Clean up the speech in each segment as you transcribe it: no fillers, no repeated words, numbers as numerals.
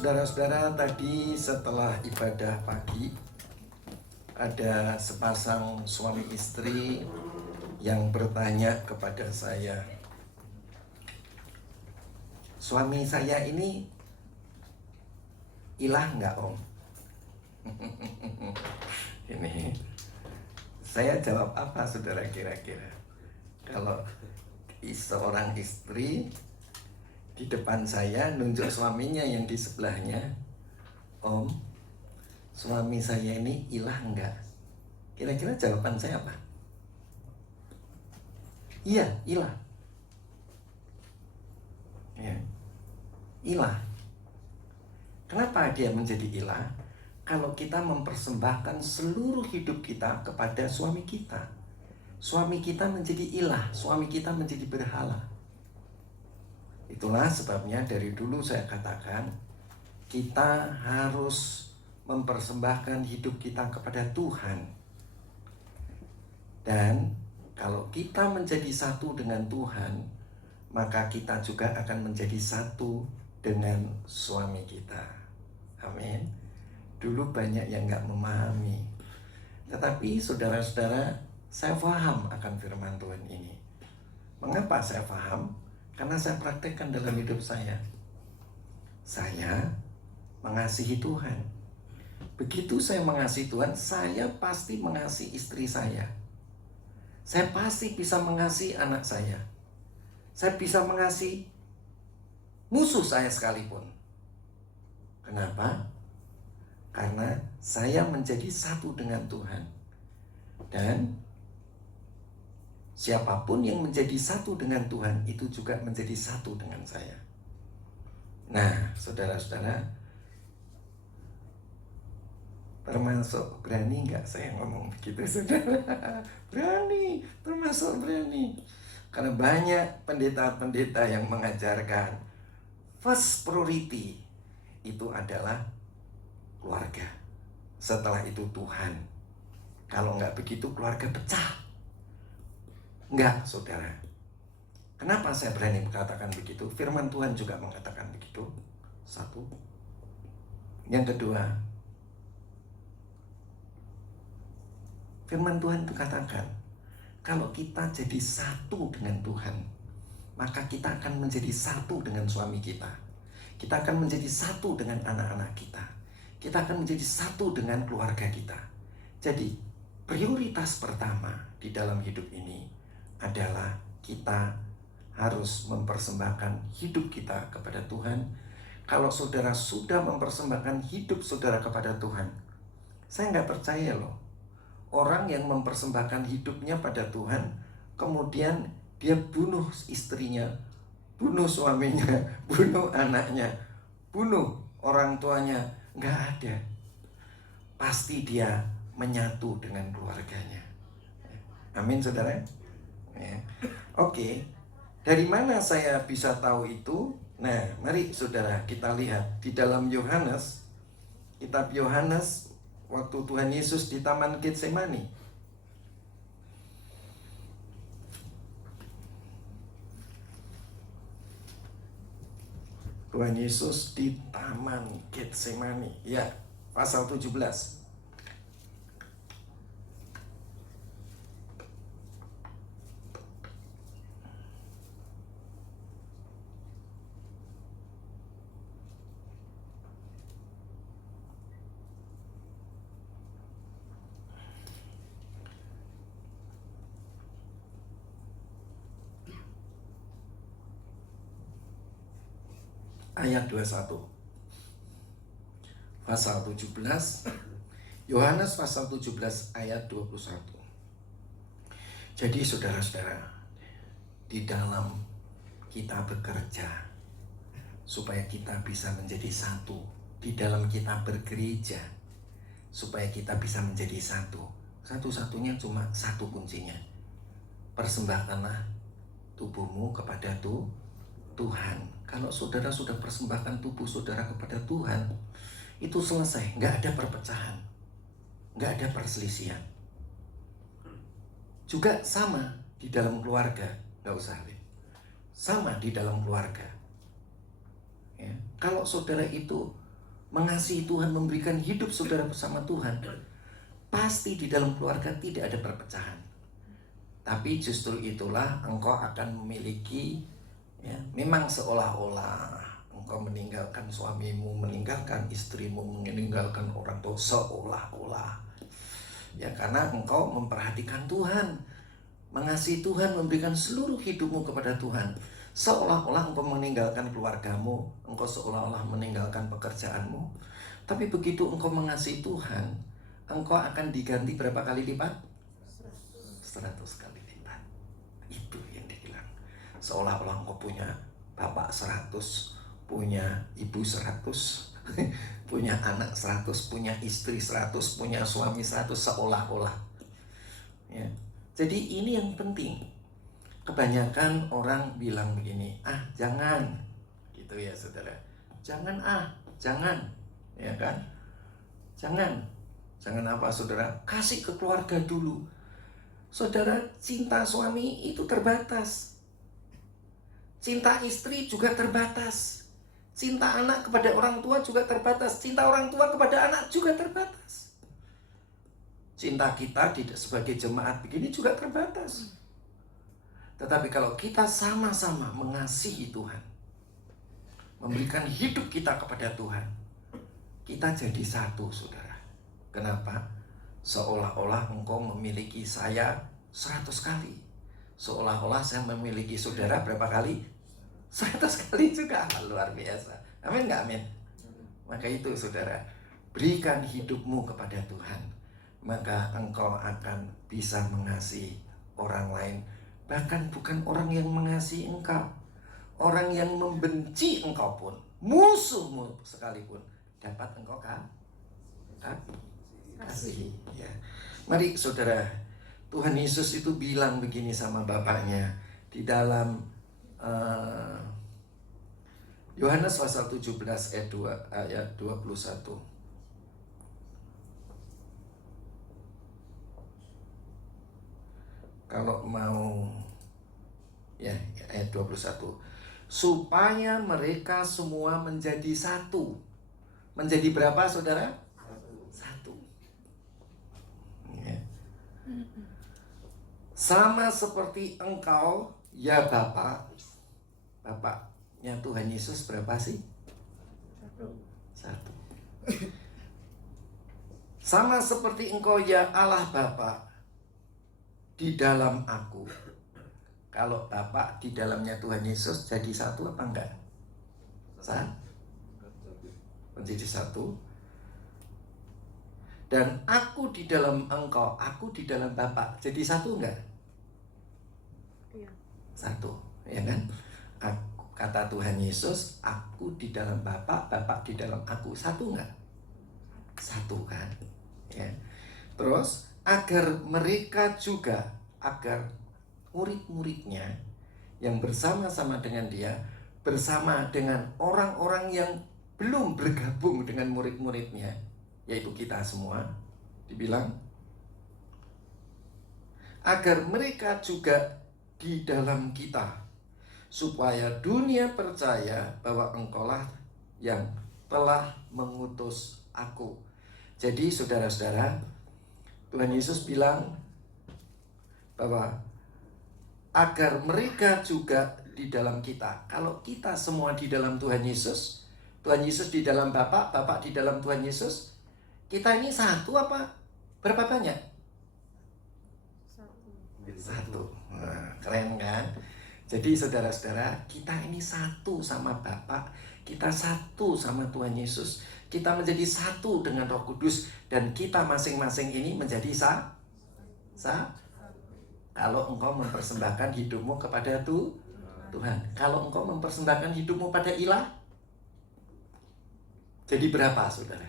Saudara-saudara, tadi setelah ibadah pagi, ada sepasang suami istri yang bertanya kepada saya, "Suami saya ini ilah nggak, Om?" Ini saya jawab apa, saudara, kira-kira? Kalau seorang istri di depan saya nunjuk suaminya yang di sebelahnya, "Om, suami saya ini ilah enggak?" Kira-kira jawaban saya apa? Iya, ilah. Ya, ilah. Kenapa dia menjadi ilah? Kalau kita mempersembahkan seluruh hidup kita kepada suami kita, suami kita menjadi ilah, suami kita menjadi berhala. Itulah sebabnya dari dulu saya katakan, kita harus mempersembahkan hidup kita kepada Tuhan. Dan kalau kita menjadi satu dengan Tuhan, maka kita juga akan menjadi satu dengan suami kita. Amin. Dulu banyak yang gak memahami, tetapi saudara-saudara, saya paham akan firman Tuhan ini. Mengapa saya paham? Karena saya praktekkan dalam hidup saya. Saya mengasihi Tuhan. Begitu saya mengasihi Tuhan, saya pasti mengasihi istri saya. Saya pasti bisa mengasihi anak saya. Saya bisa mengasihi musuh saya sekalipun. Kenapa? Karena saya menjadi satu dengan Tuhan. Dan siapapun yang menjadi satu dengan Tuhan itu juga menjadi satu dengan saya. Nah, saudara-saudara, termasuk berani nggak saya ngomong begitu, saudara? Berani, termasuk berani. Karena banyak pendeta-pendeta yang mengajarkan first priority itu adalah keluarga. Setelah itu Tuhan. Kalau nggak begitu keluarga pecah. Enggak, saudara. Kenapa saya berani mengatakan begitu? Firman Tuhan juga mengatakan begitu. Satu. Yang kedua, firman Tuhan itu katakan, kalau kita jadi satu dengan Tuhan, maka kita akan menjadi satu dengan suami kita. Kita akan menjadi satu dengan anak-anak kita. Kita akan menjadi satu dengan keluarga kita. Jadi, prioritas pertama di dalam hidup ini adalah kita harus mempersembahkan hidup kita kepada Tuhan. Kalau saudara sudah mempersembahkan hidup saudara kepada Tuhan, saya nggak percaya loh, orang yang mempersembahkan hidupnya pada Tuhan, kemudian dia bunuh istrinya, bunuh suaminya, bunuh anaknya, bunuh orang tuanya. Nggak ada. Pasti dia menyatu dengan keluarganya. Amin, saudara. Ya. Oke, dari mana saya bisa tahu itu? Nah, mari saudara kita lihat di dalam Yohanes, kitab Yohanes, waktu Tuhan Yesus di Taman Getsemani. Tuhan Yesus di Taman Getsemani, ya, pasal 17. Ayat 21. Pasal 17. Yohanes pasal 17 ayat 21. Jadi saudara-saudara, di dalam kita bekerja supaya kita bisa menjadi satu, di dalam kita bergereja supaya kita bisa menjadi satu, satu-satunya cuma satu kuncinya. Persembahkanlah tubuhmu kepada Tuhan. Kalau saudara sudah persembahkan tubuh saudara kepada Tuhan, itu selesai, nggak ada perpecahan, nggak ada perselisihan. Juga sama di dalam keluarga, nggak usah deh. Sama di dalam keluarga. Ya. Kalau saudara itu mengasihi Tuhan, memberikan hidup saudara bersama Tuhan, pasti di dalam keluarga tidak ada perpecahan. Tapi justru itulah engkau akan memiliki, ya, memang seolah-olah engkau meninggalkan suamimu, meninggalkan istrimu, meninggalkan orang tua, seolah-olah. Ya, karena engkau memperhatikan Tuhan, mengasihi Tuhan, memberikan seluruh hidupmu kepada Tuhan. Seolah-olah engkau meninggalkan keluargamu, engkau seolah-olah meninggalkan pekerjaanmu. Tapi begitu engkau mengasihi Tuhan, engkau akan diganti berapa kali lipat? 100 kali lipat. Itu yang dibilang. Seolah-olah engkau punya bapak 100, punya ibu 100, punya anak 100, punya istri 100, punya suami 100, seolah-olah. Ya. Jadi ini yang penting. Kebanyakan orang bilang begini, jangan, gitu ya saudara. Jangan jangan, ya kan? Jangan apa saudara? Kasih ke keluarga dulu. Saudara, cinta suami itu terbatas. Cinta istri juga terbatas. Cinta anak kepada orang tua juga terbatas. Cinta orang tua kepada anak juga terbatas. Cinta kita sebagai jemaat begini juga terbatas. Tetapi kalau kita sama-sama mengasihi Tuhan, memberikan hidup kita kepada Tuhan, kita jadi satu, saudara. Kenapa? Seolah-olah engkau memiliki saya 100 kali. Seolah-olah saya memiliki saudara berapa kali? 100 kali juga. Luar biasa. Amin gak amin? Maka itu saudara, berikan hidupmu kepada Tuhan, maka engkau akan bisa mengasihi orang lain. Bahkan bukan orang yang mengasihi engkau, orang yang membenci engkau pun, musuhmu sekalipun, dapat engkau kasih. Ya. Mari saudara, Tuhan Yesus itu bilang begini sama Bapaknya di dalam Yohanes pasal 17 ayat 21. Kalau mau, ya, ayat 21. Supaya mereka semua menjadi satu. Menjadi berapa saudara? Satu. Ya. Sama seperti engkau, ya Bapa. Bapaknya Tuhan Yesus berapa sih? Satu. Sama seperti engkau, ya Allah Bapa, di dalam aku. Kalau Bapa di dalamnya Tuhan Yesus jadi satu apa enggak? Menjadi satu. Dan aku di dalam engkau, aku di dalam Bapa, jadi satu enggak? Iya. Satu, ya kan? Kata Tuhan Yesus, aku di dalam Bapa, Bapa di dalam aku, satu enggak? Satu kan? Ya. Terus agar mereka juga, agar murid-muridnya yang bersama-sama dengan dia, bersama dengan orang-orang yang belum bergabung dengan murid-muridnya, yaitu kita semua, dibilang agar mereka juga di dalam kita, supaya dunia percaya bahwa engkaulah yang telah mengutus aku. Jadi saudara-saudara, Tuhan Yesus bilang bahwa agar mereka juga di dalam kita. Kalau kita semua di dalam Tuhan Yesus, Tuhan Yesus di dalam Bapa, Bapa di dalam Tuhan Yesus, kita ini satu apa berapa banyak? Satu. Nah, keren kan? Jadi saudara-saudara, kita ini satu sama Bapa, kita satu sama Tuhan Yesus. Kita menjadi satu dengan Roh Kudus, dan kita masing-masing ini menjadi kalau engkau mempersembahkan hidupmu kepada Tuhan. Kalau engkau mempersembahkan hidupmu pada ilah, jadi berapa saudara?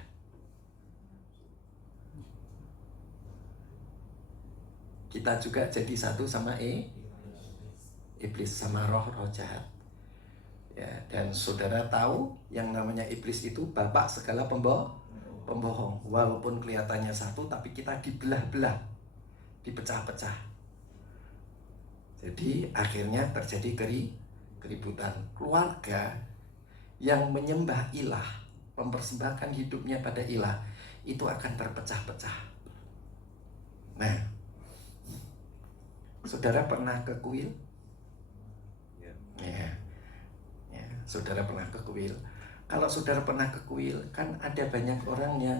Kita juga jadi satu sama iblis, sama roh-roh jahat. Ya, dan saudara tahu yang namanya iblis itu bapak segala pembohong. Walaupun kelihatannya satu, tapi kita dibelah-belah, dipecah-pecah. Jadi akhirnya terjadi keributan. Keluarga yang menyembah ilah mempersembahkan hidupnya pada ilah, itu akan terpecah-pecah. Nah, saudara pernah ke kuil? Ya. Saudara pernah ke kuil. Kalau saudara pernah ke kuil, kan ada banyak orang yang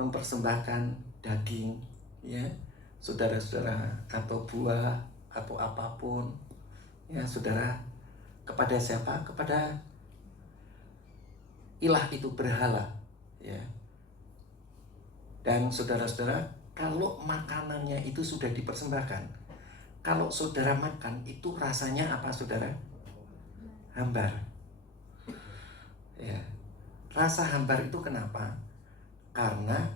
mempersembahkan daging, ya, saudara-saudara, atau buah, atau apapun, ya, saudara, kepada siapa? Kepada ilah itu, berhala, ya. Dan saudara-saudara, kalau makanannya itu sudah dipersembahkan, kalau saudara makan itu rasanya apa, saudara? Hambar. Ya. Rasa hambar itu kenapa? Karena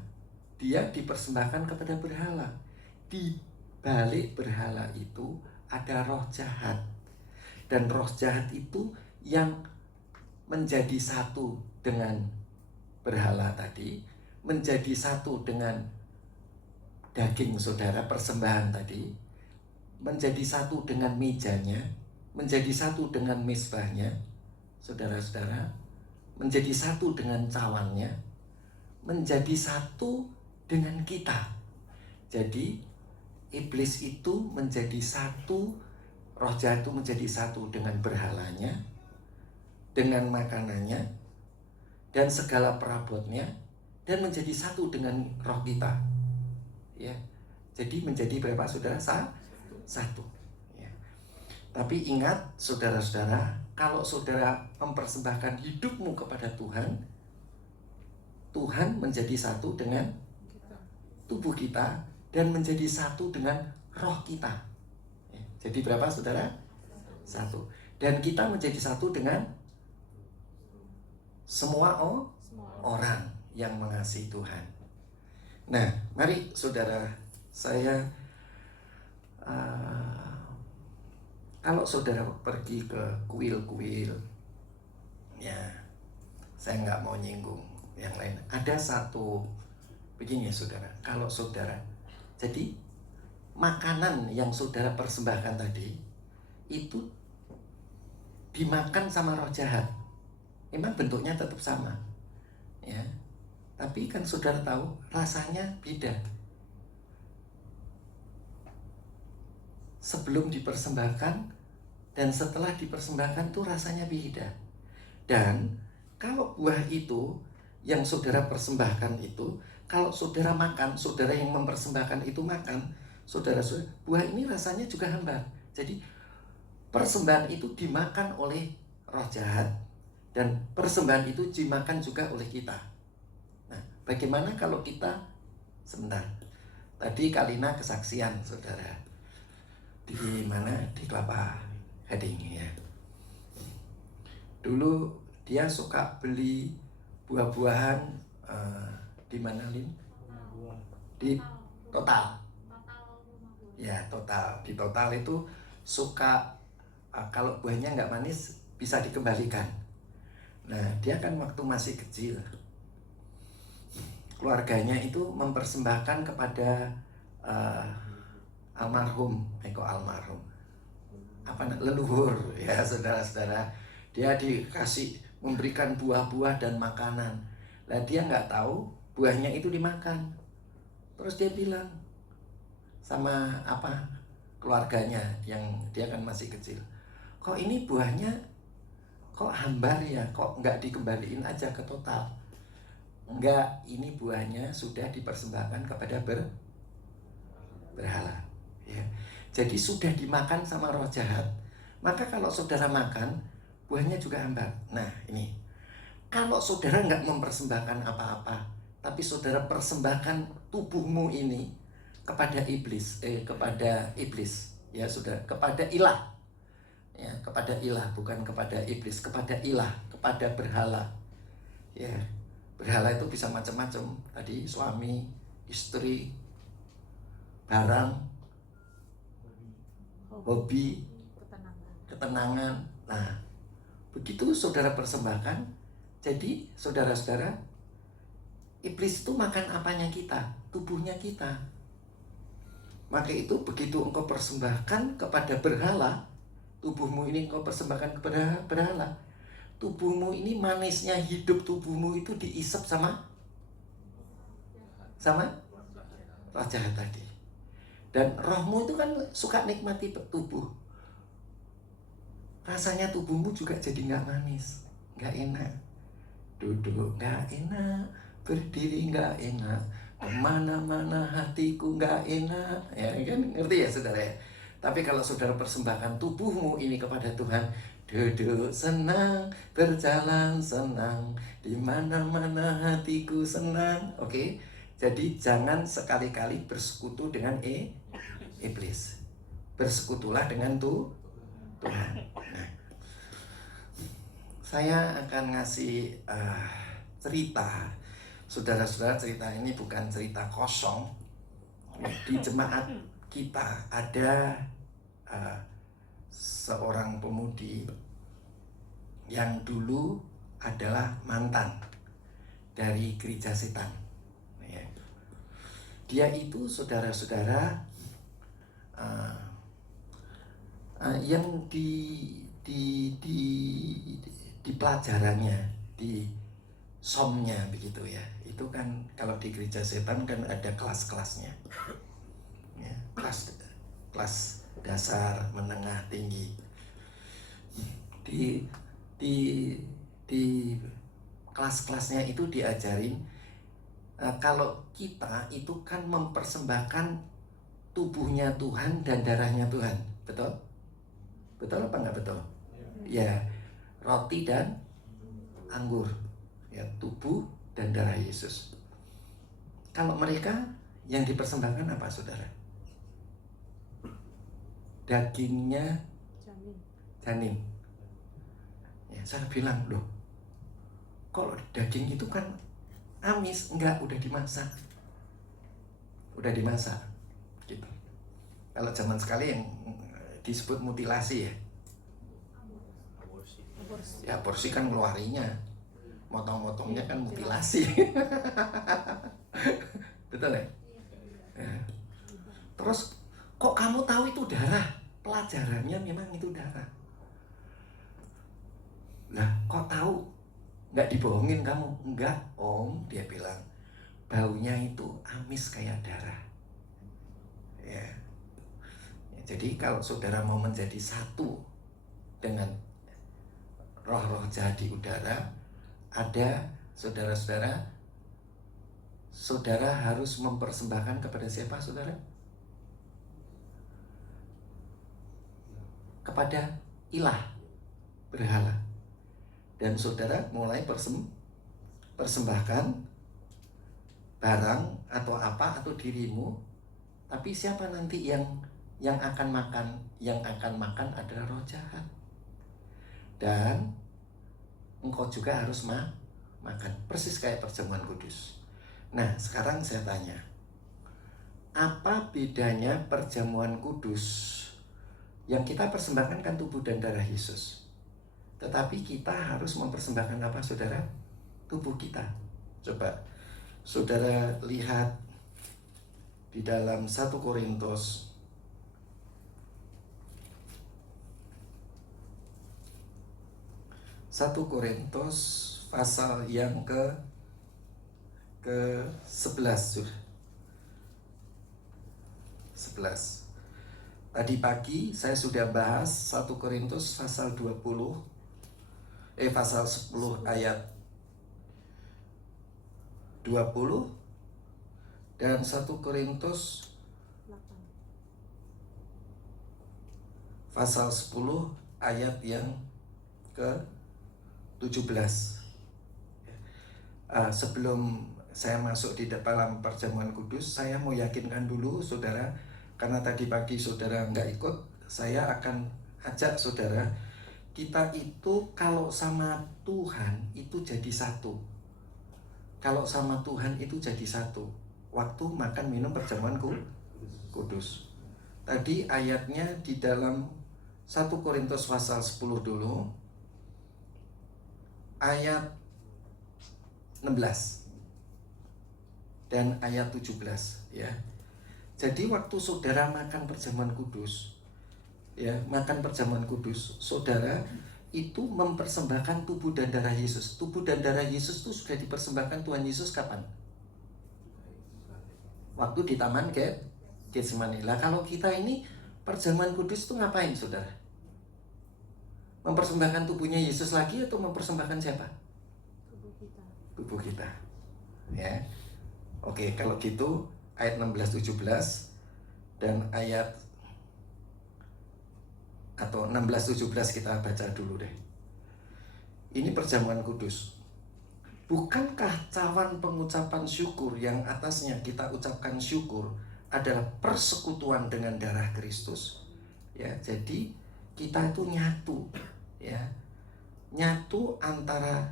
dia dipersembahkan kepada berhala. Di balik berhala itu ada roh jahat. Dan roh jahat itu yang menjadi satu dengan berhala tadi, menjadi satu dengan daging saudara, persembahan tadi, menjadi satu dengan mejanya, menjadi satu dengan mezbahnya, saudara-saudara, menjadi satu dengan cawannya, menjadi satu dengan kita. Jadi iblis itu menjadi satu, roh jahat itu menjadi satu dengan berhalanya, dengan makanannya, dan segala perabotnya, dan menjadi satu dengan roh kita. Ya, jadi menjadi berapa, saudara? Satu. Ya. Tapi ingat, saudara-saudara, kalau saudara mempersembahkan hidupmu kepada Tuhan, Tuhan menjadi satu dengan tubuh kita dan menjadi satu dengan roh kita. Ya. Jadi berapa, saudara? Satu. Dan kita menjadi satu dengan semua orang yang mengasihi Tuhan. Nah, mari saudara, saya kalau saudara pergi ke kuil-kuil, ya, saya nggak mau nyinggung yang lain. Ada satu begini ya, saudara. Kalau saudara, jadi makanan yang saudara persembahkan tadi itu dimakan sama roh jahat. Memang bentuknya tetap sama, ya. Tapi kan saudara tahu rasanya beda. Sebelum dipersembahkan dan setelah dipersembahkan tuh rasanya beda. Dan kalau buah itu yang saudara persembahkan itu, kalau saudara makan, saudara yang mempersembahkan itu makan, saudara, buah ini rasanya juga hambar. Jadi persembahan itu dimakan oleh roh jahat, dan persembahan itu dimakan juga oleh kita. Nah, bagaimana kalau kita, sebentar, tadi Kalina kesaksian, saudara, di mana? Di Kelapa Gading, ya. Dulu dia suka beli buah-buahan di mana, Lin? Di Total. Ya, Total. Di Total itu suka kalau buahnya nggak manis bisa dikembalikan. Nah, dia kan waktu masih kecil, keluarganya itu mempersembahkan kepada almarhum, leluhur, ya, saudara-saudara. Dia dikasih, memberikan buah-buah dan makanan. Nah, dia nggak tahu buahnya itu dimakan. Terus dia bilang sama keluarganya, yang dia kan masih kecil, kok ini buahnya kok hambar ya, kok nggak dikembaliin aja ke Total? Enggak, ini buahnya sudah dipersembahkan kepada berhala, ya. Jadi sudah dimakan sama roh jahat. Maka kalau saudara makan, buahnya juga hambar. Nah, ini kalau saudara nggak mempersembahkan apa-apa, tapi saudara persembahkan tubuhmu ini kepada iblis, ya, saudara, kepada ilah, ya, kepada ilah, bukan kepada iblis, kepada ilah, kepada berhala, ya. Berhala itu bisa macam-macam. Tadi suami, istri, barang, hobi, ketenangan. Nah, begitu saudara persembahkan, jadi saudara-saudara, iblis itu makan apanya kita? Tubuhnya kita. Maka itu begitu engkau persembahkan kepada berhala, tubuhmu ini engkau persembahkan kepada berhala, tubuhmu ini, manisnya hidup tubuhmu itu diisep sama roh jahat tadi. Dan rohmu itu kan suka nikmati tubuh. Rasanya tubuhmu juga jadi nggak manis, nggak enak. Duduk nggak enak, berdiri nggak enak, kemana-mana hatiku nggak enak. Ya kan, ngerti ya saudara ya? Tapi kalau saudara persembahkan tubuhmu ini kepada Tuhan, duduk senang, berjalan senang, di mana-mana hatiku senang. Oke? Jadi jangan sekali-kali bersekutu dengan iblis. Bersekutulah dengan Tuhan. Nah, saya akan ngasih cerita. Saudara-saudara, cerita ini bukan cerita kosong. Di jemaat kita ada seorang pemudi yang dulu adalah mantan dari gereja setan. Dia itu, saudara-saudara, yang di pelajarannya, di somnya begitu ya. Itu kan kalau di gereja setan kan ada kelas-kelasnya. Ya, kelas dasar, menengah, tinggi. Di kelas-kelasnya itu diajarin kalau kita itu kan mempersembahkan tubuhnya Tuhan dan darahnya Tuhan. Betul? Betul apa enggak betul? Ya, roti dan anggur. Ya, tubuh dan darah Yesus. Kalau mereka yang dipersembahkan apa, saudara? Dagingnya janin. Ya, saya bilang, loh, kalau daging itu kan amis. Enggak, udah dimasak gitu. Kalau zaman sekali yang disebut mutilasi ya. Ya, aborsi kan ngeluarinya, motong-motongnya kan mutilasi. Betul ya? Ya. Terus kok kamu tahu itu darah? Pelajarannya memang itu darah. Lah, kok tahu? Nggak dibohongin kamu? Enggak, Om, dia bilang. Baunya itu amis kayak darah. Ya. Jadi kalau saudara mau menjadi satu dengan roh-roh jahat di udara, ada saudara-saudara, saudara harus mempersembahkan kepada siapa, saudara? Kepada ilah, berhala. Dan saudara mulai persembahkan barang atau apa atau dirimu, tapi siapa nanti yang akan makan? Yang akan makan adalah roh jahat. Dan engkau juga harus makan, persis kayak perjamuan kudus. Nah, sekarang saya tanya, apa bedanya perjamuan kudus? Yang kita persembahkan kan tubuh dan darah Yesus, tetapi kita harus mempersembahkan apa, saudara? Tubuh kita. Coba saudara lihat di dalam 1 Korintus pasal yang ke-11 11. Tadi pagi saya sudah bahas 1 Korintus pasal 10 ayat 20 dan 1 Korintus pasal 10 ayat yang ke-17. Sebelum saya masuk di dalam perjamuan kudus, saya mau yakinkan dulu saudara, karena tadi pagi saudara nggak ikut, saya akan ajak saudara, kita itu kalau sama Tuhan itu jadi satu. Kalau sama Tuhan itu jadi satu waktu makan minum perjamuan kudus. Tadi ayatnya di dalam 1 Korintus pasal 10 dulu, ayat 16 dan ayat 17 ya. Jadi waktu saudara makan perjamuan kudus, ya, makan perjamuan kudus, saudara itu mempersembahkan tubuh dan darah Yesus. Tubuh dan darah Yesus itu sudah dipersembahkan Tuhan Yesus kapan? Waktu di Taman Getsemani. Lah kalau kita ini perjamuan kudus itu ngapain, saudara? Mempersembahkan tubuhnya Yesus lagi atau mempersembahkan siapa? Tubuh kita. Tubuh kita. Ya. Oke, kalau gitu ayat 16-17 dan ayat atau 16-17 kita baca dulu deh. Ini perjamuan kudus. Bukankah cawan pengucapan syukur yang atasnya kita ucapkan syukur adalah persekutuan dengan darah Kristus? Ya, jadi kita itu nyatu, ya. Nyatu antara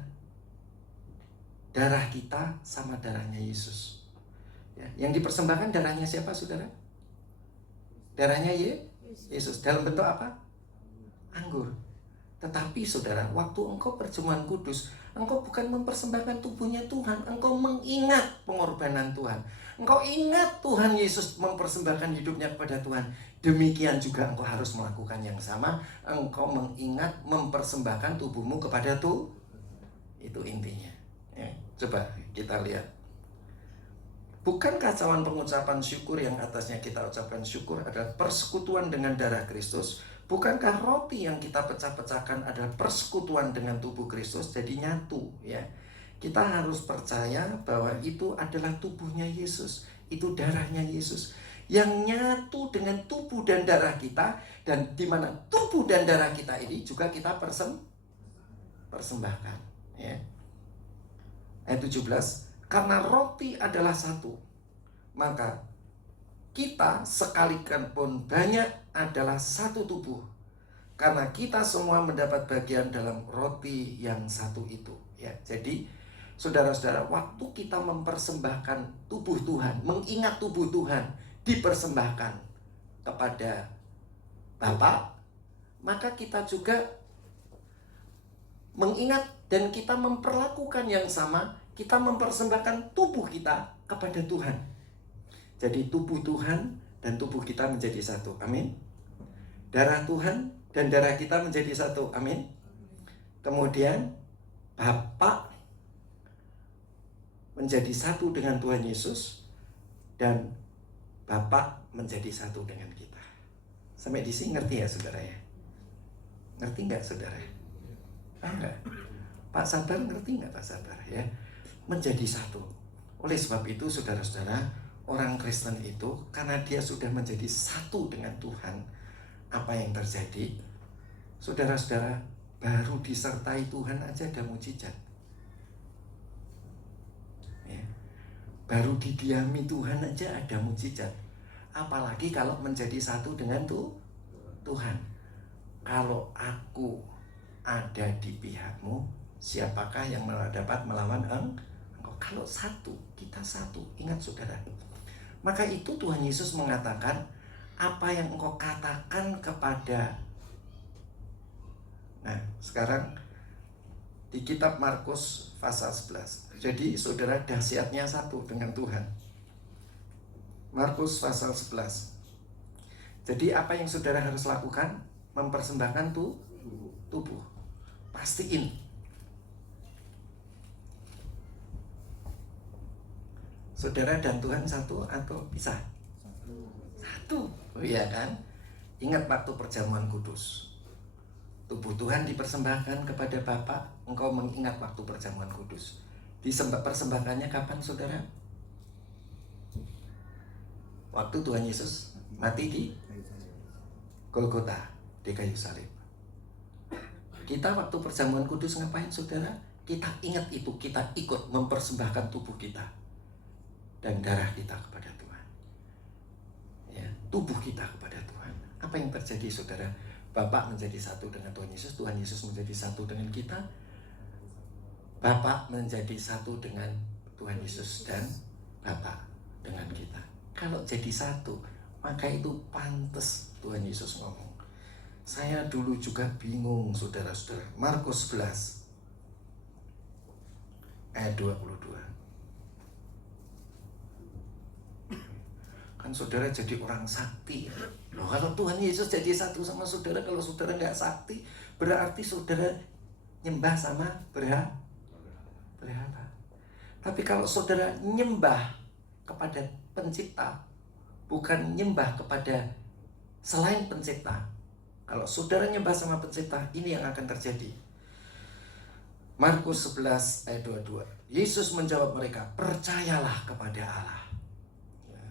darah kita sama darahnya Yesus. Ya, yang dipersembahkan darahnya siapa, saudara? Darahnya Yesus. Dalam bentuk apa? Anggur. Tetapi saudara, waktu engkau perjamuan kudus, engkau bukan mempersembahkan tubuhnya Tuhan, engkau mengingat pengorbanan Tuhan. Engkau ingat Tuhan Yesus mempersembahkan hidupnya kepada Tuhan. Demikian juga engkau harus melakukan yang sama. Engkau mengingat mempersembahkan tubuhmu kepada Tuhan. Itu intinya. Ya, coba kita lihat. Bukankah cawan pengucapan syukur yang atasnya kita ucapkan syukur adalah persekutuan dengan darah Kristus? Bukankah roti yang kita pecah-pecahkan adalah persekutuan dengan tubuh Kristus? Jadi nyatu, ya. Kita harus percaya bahwa itu adalah tubuhnya Yesus, itu darahnya Yesus yang nyatu dengan tubuh dan darah kita, dan di mana tubuh dan darah kita ini juga kita persembahkan, ya. Ayat 17, karena roti adalah satu, maka kita sekalipun banyak adalah satu tubuh, karena kita semua mendapat bagian dalam roti yang satu itu, ya. Jadi saudara-saudara, waktu kita mempersembahkan tubuh Tuhan, mengingat tubuh Tuhan dipersembahkan kepada Bapa, maka kita juga mengingat dan kita memperlakukan yang sama, kita mempersembahkan tubuh kita kepada Tuhan. Jadi tubuh Tuhan dan tubuh kita menjadi satu. Amin. Darah Tuhan dan darah kita menjadi satu. Amin. Kemudian Bapa menjadi satu dengan Tuhan Yesus, dan Bapa menjadi satu dengan kita. Sampai di sini ngerti ya, saudara ya? Ngerti nggak, saudara? Enggak. Pak Sabar ngerti nggak, Pak Sabar ya? Menjadi satu. Oleh sebab itu, saudara-saudara, orang Kristen itu karena dia sudah menjadi satu dengan Tuhan, apa yang terjadi? Saudara-saudara, baru disertai Tuhan aja ada mujizat. Ya. Baru didiami Tuhan aja ada mujizat. Apalagi kalau menjadi satu dengan Tuhan. Kalau aku ada di pihakmu, siapakah yang dapat melawan engkau? Kalau satu, kita satu. Ingat saudara. Maka itu Tuhan Yesus mengatakan, apa yang engkau katakan kepada. Nah, sekarang di kitab Markus pasal 11. Jadi saudara, dahsyatnya satu dengan Tuhan. Markus pasal 11. Jadi apa yang saudara harus lakukan? Mempersembahkan tubuh. Pastiin. Saudara dan Tuhan satu atau pisah? Satu. Oh iya kan? Ingat waktu perjamuan kudus. Tubuh Tuhan dipersembahkan kepada Bapa. Engkau mengingat waktu perjamuan kudus. Persembahkannya kapan, saudara? Waktu Tuhan Yesus mati di Golgota, di kayu salib. Kita waktu perjamuan kudus ngapain, saudara? Kita ingat itu, kita ikut mempersembahkan tubuh kita dan darah kita kepada Tuhan, ya, tubuh kita kepada Tuhan. Apa yang terjadi, saudara? Bapa menjadi satu dengan Tuhan Yesus, Tuhan Yesus menjadi satu dengan kita, Bapa menjadi satu dengan Tuhan Yesus, dan Bapa dengan kita. Kalau jadi satu, maka itu pantas Tuhan Yesus ngomong. Saya dulu juga bingung, saudara-saudara. Markus 11 ayat 22. Kan saudara jadi orang sakti. Loh, kalau Tuhan Yesus jadi satu sama saudara, kalau saudara nggak sakti, berarti saudara nyembah sama berhala. Tapi kalau saudara nyembah kepada pencipta, bukan nyembah kepada selain pencipta. Kalau saudara nyembah sama pencipta, ini yang akan terjadi. Markus 11 ayat 22. Yesus menjawab mereka, percayalah kepada Allah. Ya,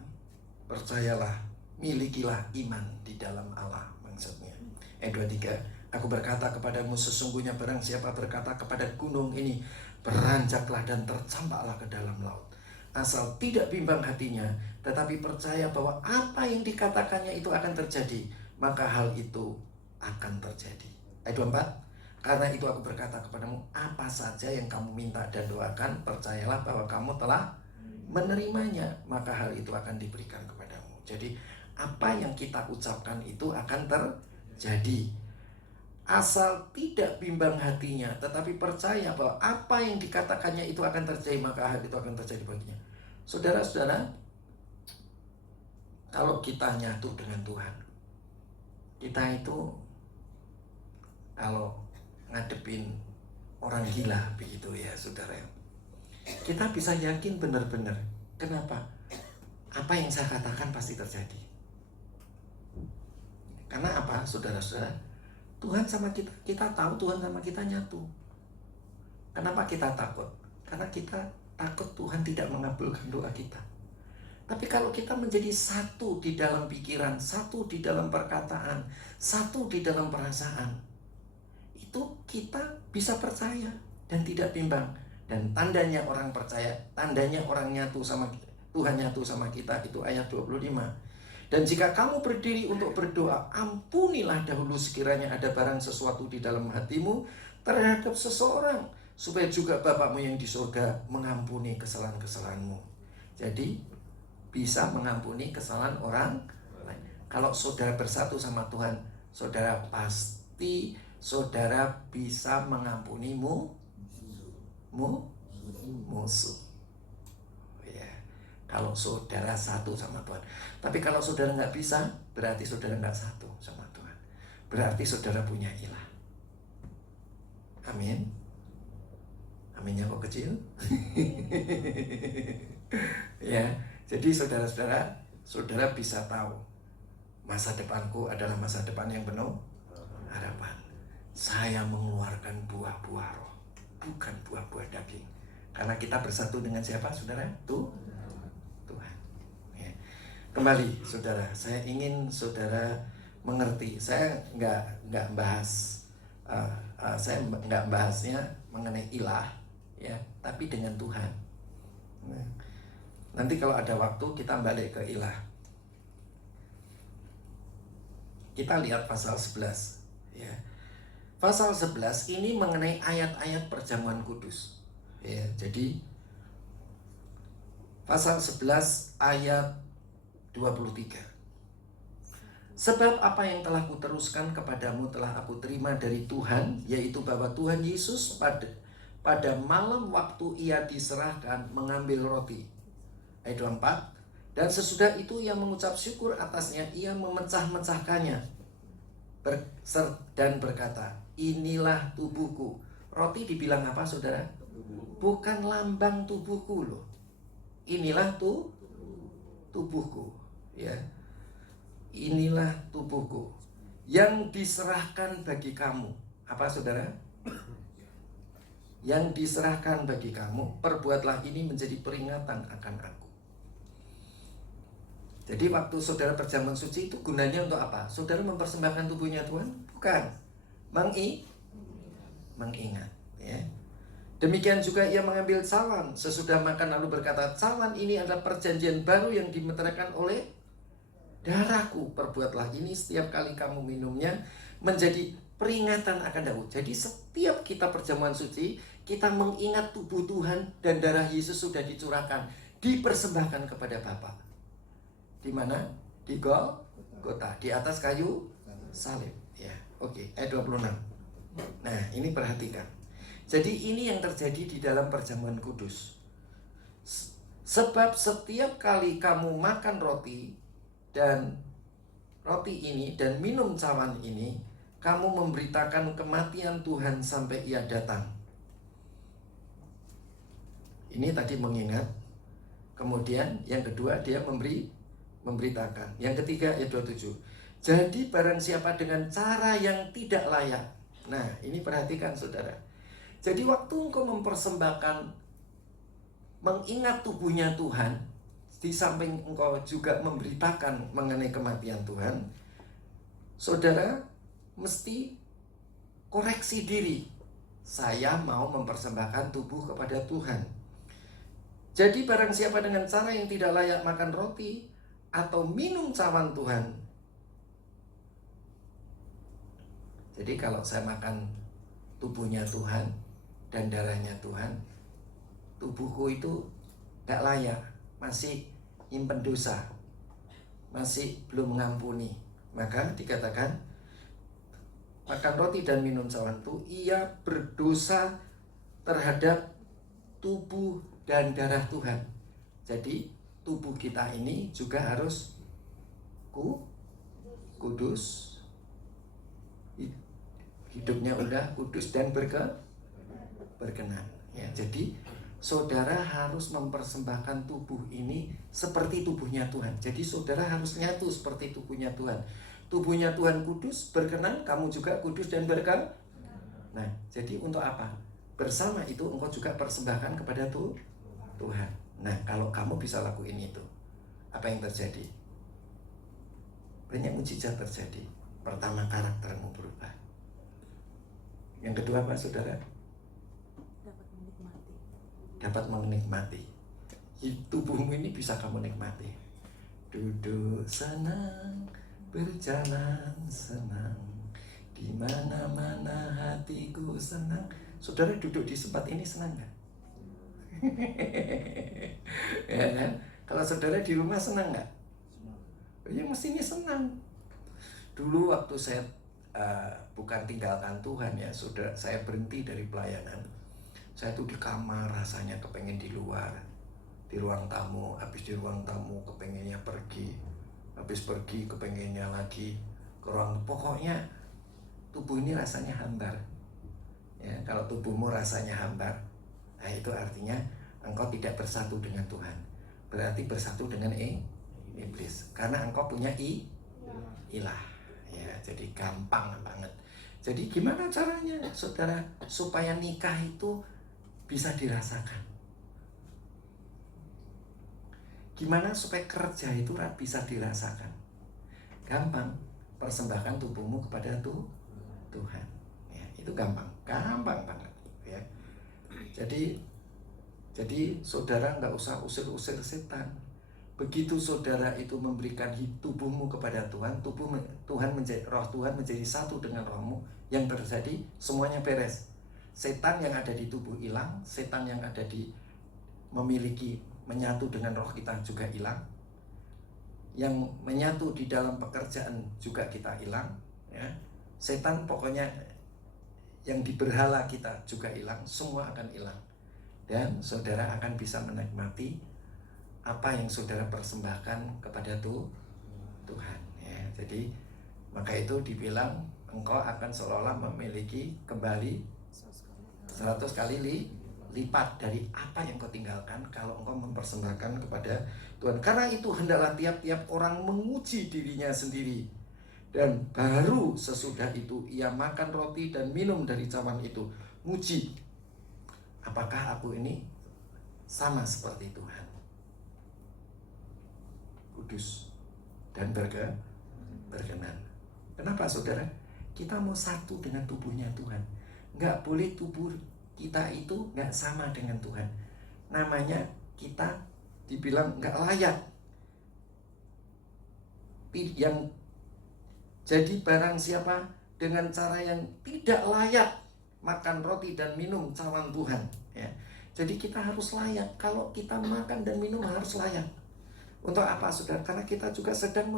percayalah, milikilah iman di dalam Allah, maksudnya. Ayat 23. Aku berkata kepadamu, sesungguhnya barang siapa berkata kepada gunung ini, beranjaklah dan tercampaklah ke dalam laut, asal tidak bimbang hatinya, tetapi percaya bahwa apa yang dikatakannya itu akan terjadi, maka hal itu akan terjadi. Ayat 24. Karena itu aku berkata kepadamu, apa saja yang kamu minta dan doakan, percayalah bahwa kamu telah menerimanya, maka hal itu akan diberikan kepadamu. Jadi apa yang kita ucapkan itu akan terjadi. Asal tidak bimbang hatinya, tetapi percaya bahwa apa yang dikatakannya itu akan terjadi, maka hal itu akan terjadi baginya. Saudara-saudara, kalau kita nyatu dengan Tuhan, kita itu kalau ngadepin orang gila begitu ya saudara, kita bisa yakin benar-benar. Kenapa? Apa yang saya katakan pasti terjadi. Karena apa, saudara-saudara? Tuhan sama kita, kita tahu Tuhan sama kita nyatu. Kenapa kita takut? Karena kita takut Tuhan tidak mengabulkan doa kita. Tapi kalau kita menjadi satu di dalam pikiran, satu di dalam perkataan, satu di dalam perasaan, itu kita bisa percaya dan tidak bimbang. Dan tandanya orang percaya, tandanya orang nyatu sama Tuhan, nyatu sama kita, itu ayat 25. Dan jika kamu berdiri untuk berdoa, ampunilah dahulu sekiranya ada barang sesuatu di dalam hatimu terhadap seseorang, supaya juga Bapakmu yang di surga mengampuni kesalahan-kesalahanmu. Jadi bisa mengampuni kesalahan orang lain. Kalau saudara bersatu sama Tuhan, saudara pasti saudara bisa mengampuni musuh. Ya, kalau saudara satu sama Tuhan. Tapi kalau saudara nggak bisa, berarti saudara nggak satu sama Tuhan. Berarti saudara punya ilah. Amin. Aminnya kok kecil? Ya, jadi saudara-saudara, saudara bisa tahu masa depanku adalah masa depan yang penuh harapan. Saya mengeluarkan buah-buah roh, bukan buah-buah daging. Karena kita bersatu dengan siapa, saudara? Tuhan. Ya. Kembali, saudara, saya ingin saudara mengerti. Saya nggak bahas, saya nggak bahasnya mengenai ilah, ya, tapi dengan Tuhan. Nah, nanti kalau ada waktu kita balik ke ilah. Kita lihat pasal 11, ya. Pasal 11 ini mengenai ayat-ayat perjamuan kudus. Ya, jadi pasal 11 ayat 23. Sebab apa yang telah kuteruskan kepadamu telah aku terima dari Tuhan, yaitu bahwa Tuhan Yesus pada malam waktu ia diserahkan mengambil roti. Ayat 24. Dan sesudah itu ia mengucap syukur atasnya, ia memecah-mecahkannya dan berkata, inilah tubuhku. Roti dibilang apa, saudara? Bukan lambang tubuhku loh. Inilah tubuhku, ya. Inilah tubuhku yang diserahkan bagi kamu. Apa, saudara? Yang diserahkan bagi kamu, perbuatlah ini menjadi peringatan akan aku. Jadi waktu saudara perjamuan suci itu gunanya untuk apa? Saudara mempersembahkan tubuhnya Tuhan? Bukan. Mengingat, ya. Demikian juga ia mengambil cawan sesudah makan lalu berkata, cawan ini adalah perjanjian baru yang dimeteraikan oleh darahku. Perbuatlah ini setiap kali kamu minumnya menjadi peringatan akan aku. Jadi setiap kita perjamuan suci, kita mengingat tubuh Tuhan dan darah Yesus sudah dicurahkan, dipersembahkan kepada Bapa. Di mana? Di Golgota, di atas kayu salib, ya. Oke, ayat 26. Nah, ini perhatikan. Jadi ini yang terjadi di dalam perjamuan kudus. Sebab setiap kali kamu makan roti dan roti ini dan minum cawan ini, kamu memberitakan kematian Tuhan sampai Ia datang. Ini tadi mengingat. Kemudian yang kedua dia memberitakan. Yang ketiga ayat 27. Jadi barang siapa dengan cara yang tidak layak. Nah, ini perhatikan saudara. Jadi waktu engkau mempersembahkan, mengingat tubuhnya Tuhan, di samping engkau juga memberitakan mengenai kematian Tuhan, saudara mesti koreksi diri. Saya mau mempersembahkan tubuh kepada Tuhan. Jadi barang siapa dengan cara yang tidak layak makan roti atau minum cawan Tuhan. Jadi kalau saya makan tubuhnya Tuhan dan darahnya Tuhan, tubuhku itu gak layak, masih nyimpen dosa, masih belum mengampuni. Maka dikatakan makan roti dan minum cawan itu ia berdosa terhadap tubuh dan darah Tuhan. Jadi tubuh kita ini juga harus kudus, hidupnya udah kudus dan berkenan. Ya, jadi saudara harus mempersembahkan tubuh ini seperti tubuhnya Tuhan. Jadi saudara harus nyatu seperti tubuhnya Tuhan. Tubuhnya Tuhan kudus, berkenan, kamu juga kudus dan berkenan. Nah, jadi untuk apa? Bersama itu engkau juga persembahkan kepada Tuhan. Nah, kalau kamu bisa lakuin itu, apa yang terjadi? Banyak mujizat terjadi. Pertama, karaktermu berubah. Yang kedua apa, saudara? Dapat menikmati. Tubuhmu ini bisa kamu nikmati. Duduk senang, berjalan senang, di mana-mana hatiku senang. Saudara duduk di tempat ini senang nggak? Ya kan? Kalau saudara di rumah senang nggak? Ya mestinya senang. Dulu waktu saya bukan tinggalkan Tuhan ya, saudara, saya berhenti dari pelayanan. Saya tuh di kamar rasanya kepengen di luar, di ruang tamu. Habis di ruang tamu kepengennya pergi, habis pergi kepengennya lagi ke ruang. Pokoknya tubuh ini rasanya hambar. Ya, kalau tubuhmu rasanya hambar, nah itu artinya engkau tidak bersatu dengan Tuhan. Berarti bersatu dengan iblis. Karena engkau punya ilah. Ya, jadi gampang banget. Jadi gimana caranya, saudara, supaya nikah itu bisa dirasakan? Gimana supaya kerja itu bisa dirasakan? Gampang, persembahkan tubuhmu kepada Tuhan. Ya, itu gampang banget. Ya. Jadi saudara nggak usah usir-usir setan. Begitu saudara itu memberikan tubuhmu kepada Tuhan, roh Tuhan menjadi satu dengan rohmu, yang terjadi semuanya beres. Setan yang ada di tubuh hilang, setan yang ada di menyatu dengan roh kita juga hilang. Yang menyatu di dalam pekerjaan juga kita hilang. Ya. Setan pokoknya yang diberhala kita juga hilang, semua akan hilang. Dan saudara akan bisa menikmati apa yang saudara persembahkan kepada Tuhan. Ya. Jadi maka itu dibilang engkau akan seolah-olah memiliki kembali 100 kali lipat dari apa yang kau tinggalkan kalau engkau mempersembahkan kepada Tuhan. Karena itu hendaklah tiap-tiap orang menguji dirinya sendiri, dan baru sesudah itu ia makan roti dan minum dari cawan itu, nguji apakah aku ini sama seperti Tuhan, kudus dan berkenan. Kenapa, saudara? Kita mau satu dengan tubuhnya Tuhan. Nggak boleh tubuh kita itu nggak sama dengan Tuhan. Namanya kita dibilang nggak layak. Jadi barang siapa dengan cara yang tidak layak makan roti dan minum cawan Tuhan, ya. Jadi kita harus layak. Kalau kita makan dan minum harus layak. Untuk apa, saudara? Karena kita juga sedang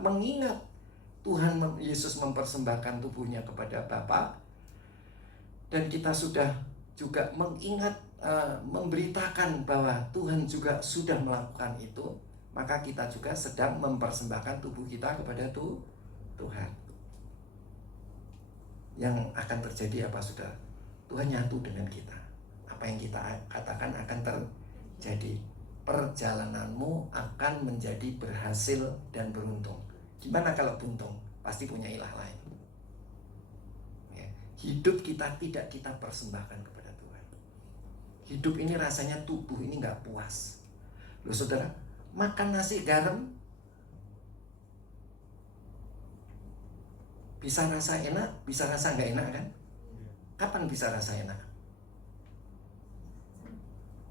mengingat Tuhan Yesus mempersembahkan tubuhnya kepada Bapa, dan kita sudah juga mengingat, memberitakan bahwa Tuhan juga sudah melakukan itu. maka kita juga sedang mempersembahkan tubuh kita kepada Tuhan. Yang akan terjadi apa, saudara? Tuhan nyatu dengan kita. Apa yang kita katakan akan terjadi. Perjalananmu akan menjadi berhasil dan beruntung. Gimana kalau buntung? Pasti punya ilah lain. Ya. Hidup kita tidak kita persembahkan kepada Tuhan. Hidup ini rasanya tubuh ini nggak puas. Loh saudara, makan nasi garam bisa rasa enak, bisa rasa nggak enak kan? Kapan bisa rasa enak?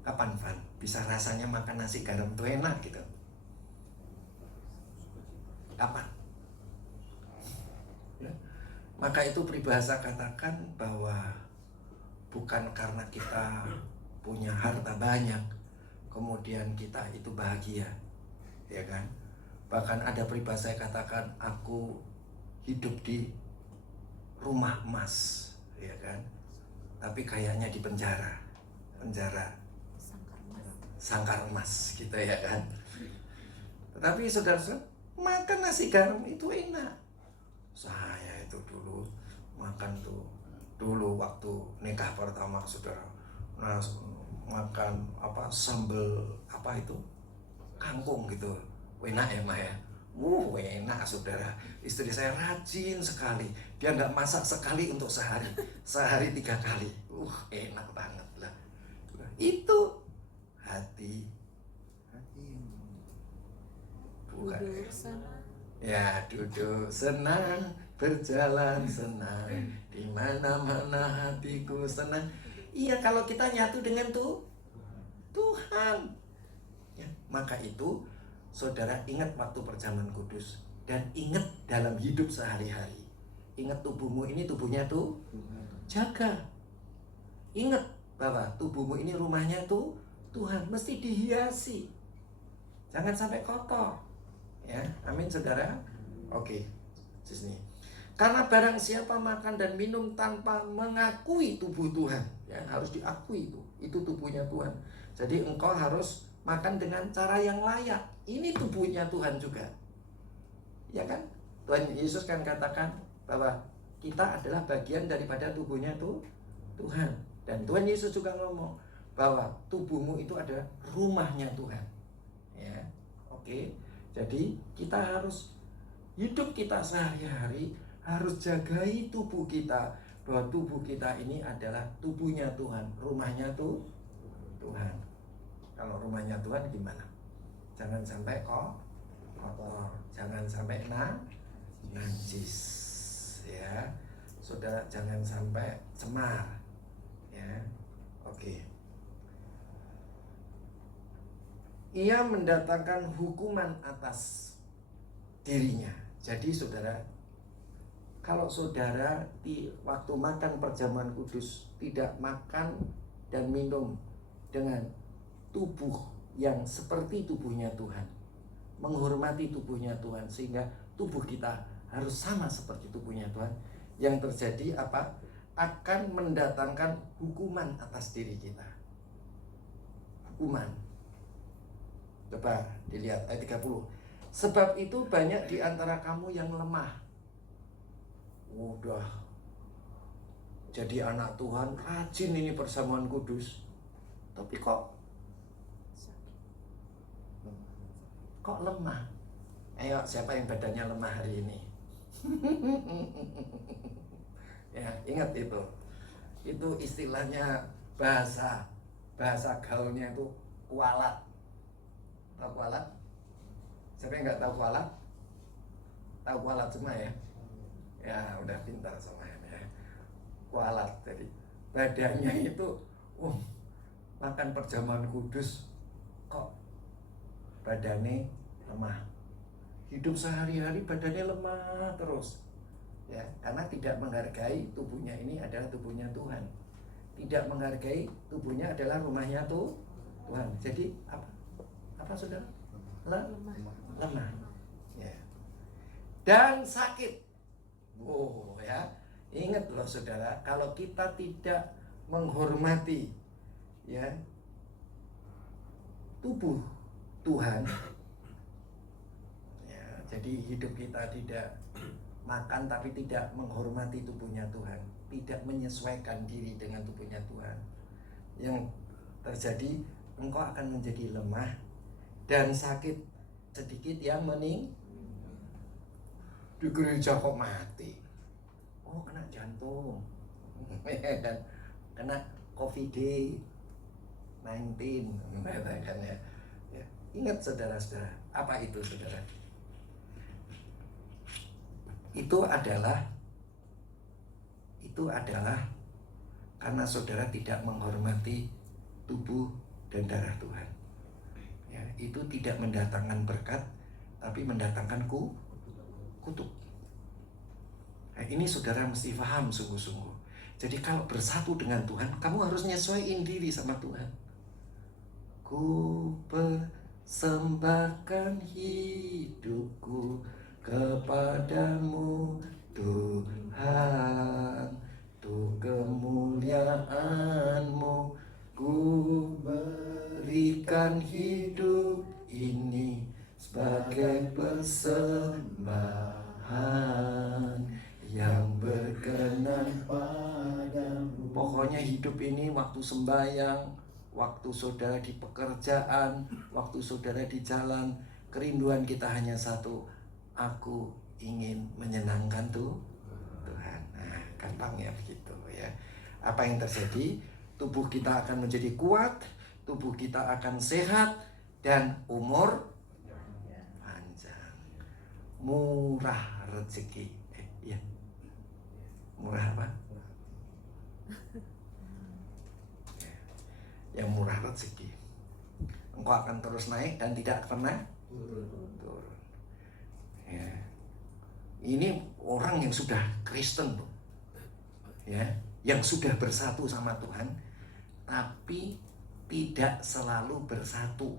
Kapan, Van? Bisa rasanya makan nasi garam tuh enak gitu? Kapan? Ya. Maka itu peribahasa katakan bahwa bukan karena kita punya harta banyak kemudian kita itu bahagia, ya kan? Bahkan ada peribahasa yang katakan aku hidup di rumah emas, ya kan? Tapi kayaknya di penjara sangkar emas gitu, ya kan? Tetapi saudara, makan nasi garam itu enak. Saya itu dulu makan dulu waktu nikah pertama, saudara. Nah, makan sambal itu kangkung gitu, enak ya Mah ya. Enak saudara. Istri saya rajin sekali. Dia nggak masak sekali untuk sehari 3 kali. Enak banget lah. Itu hati bukan ya, duduk senang, berjalan senang, di mana-mana hatiku senang. Iya, kalau kita nyatu dengan Tuhan, ya, maka itu saudara ingat waktu perjamuan kudus dan ingat dalam hidup sehari-hari. Ingat tubuhmu ini tubuhnya jaga. Ingat bahwa tubuhmu ini rumahnya Tuhan, mesti dihiasi. Jangan sampai kotor. Ya, amin saudara. Oke. Sini. Karena barang siapa makan dan minum tanpa mengakui tubuh Tuhan, ya harus diakui itu tubuhnya Tuhan. Jadi engkau harus makan dengan cara yang layak. Ini tubuhnya Tuhan juga. Ya kan? Tuhan Yesus kan katakan bahwa kita adalah bagian daripada tubuhnya Tuhan. Dan Tuhan Yesus juga ngomong bahwa tubuhmu itu adalah rumahnya Tuhan. Ya. Oke. Jadi kita harus hidup kita sehari-hari harus jagai tubuh kita, bahwa tubuh kita ini adalah tubuhnya Tuhan, rumahnya Tuhan. Kalau rumahnya Tuhan gimana? Jangan sampai kotor, jangan sampai najis, ya, saudara, jangan sampai cemar, ya. Oke. Ia mendatangkan hukuman atas dirinya. Jadi saudara, kalau saudara di waktu makan perjamuan kudus tidak makan dan minum dengan tubuh yang seperti tubuhnya Tuhan, menghormati tubuhnya Tuhan, sehingga tubuh kita harus sama seperti tubuhnya Tuhan, yang terjadi apa? Akan mendatangkan hukuman atas diri kita. Hukuman. Coba dilihat ayat 30. Sebab itu banyak di antara kamu yang lemah. Udah jadi anak Tuhan, rajin ini perjamuan kudus, tapi kok lemah. Ayo, siapa yang badannya lemah hari ini? Ya, ingat itu istilahnya bahasa gaulnya itu kualat. Tahu kualat? Siapa yang nggak tahu kualat? Tahu kualat semua ya? Ya, udah pintar semuanya ya. Kualat, jadi badannya itu makan perjamuan kudus kok badannya lemah. Hidup sehari-hari badannya lemah terus. Ya, karena tidak menghargai tubuhnya ini adalah tubuhnya Tuhan. Tidak menghargai tubuhnya adalah rumahnya Tuhan. Jadi apa saudara? Lemah. Ya. Dan sakit. Ya. Ingat loh saudara, kalau kita tidak menghormati ya tubuh Tuhan, Jadi hidup kita tidak makan tapi tidak menghormati tubuhnya Tuhan, tidak menyesuaikan diri dengan tubuhnya Tuhan. Yang terjadi, engkau akan menjadi lemah dan sakit sedikit yang di gereja kok mati. Oh, kena jantung. Kena COVID-19 kan ya. Ingat saudara-saudara, apa itu saudara? Itu adalah karena saudara tidak menghormati tubuh dan darah Tuhan. Ya, itu tidak mendatangkan berkat, tapi mendatangkan kutuk. Nah, ini saudara mesti paham sungguh-sungguh. Jadi kalau bersatu dengan Tuhan, kamu harus nyesuaiin diri sama Tuhan. Ku persembahkan hidupku kepadamu Tuhan, untuk kemuliaan-Mu ku berikan hidup ini sebagai persembahan yang berkenan padamu. Pokoknya hidup ini waktu sembahyang, waktu saudara di pekerjaan, waktu saudara di jalan, kerinduan kita hanya satu, aku ingin menyenangkan Tuhan. Nah, gampangnya begitu ya. Apa yang terjadi? Tubuh kita akan menjadi kuat, tubuh kita akan sehat, dan umur panjang. Murah rezeki. Ya. Murah apa? Yang murah rezeki. Engkau akan terus naik dan tidak pernah turun. Ya. Ini orang yang sudah Kristen, ya, yang sudah bersatu sama Tuhan, tapi tidak selalu bersatu.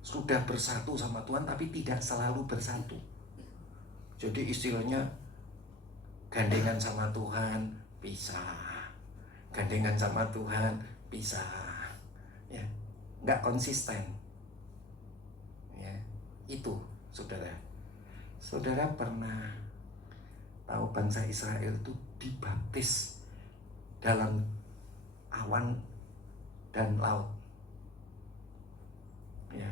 Sudah bersatu sama Tuhan, tapi tidak selalu bersatu. Jadi istilahnya gandengan sama Tuhan pisah, gandengan sama Tuhan pisah, ya, nggak konsisten. Ya, itu saudara. Saudara pernah tahu bangsa Israel itu dibaptis dalam awan dan laut. Ya,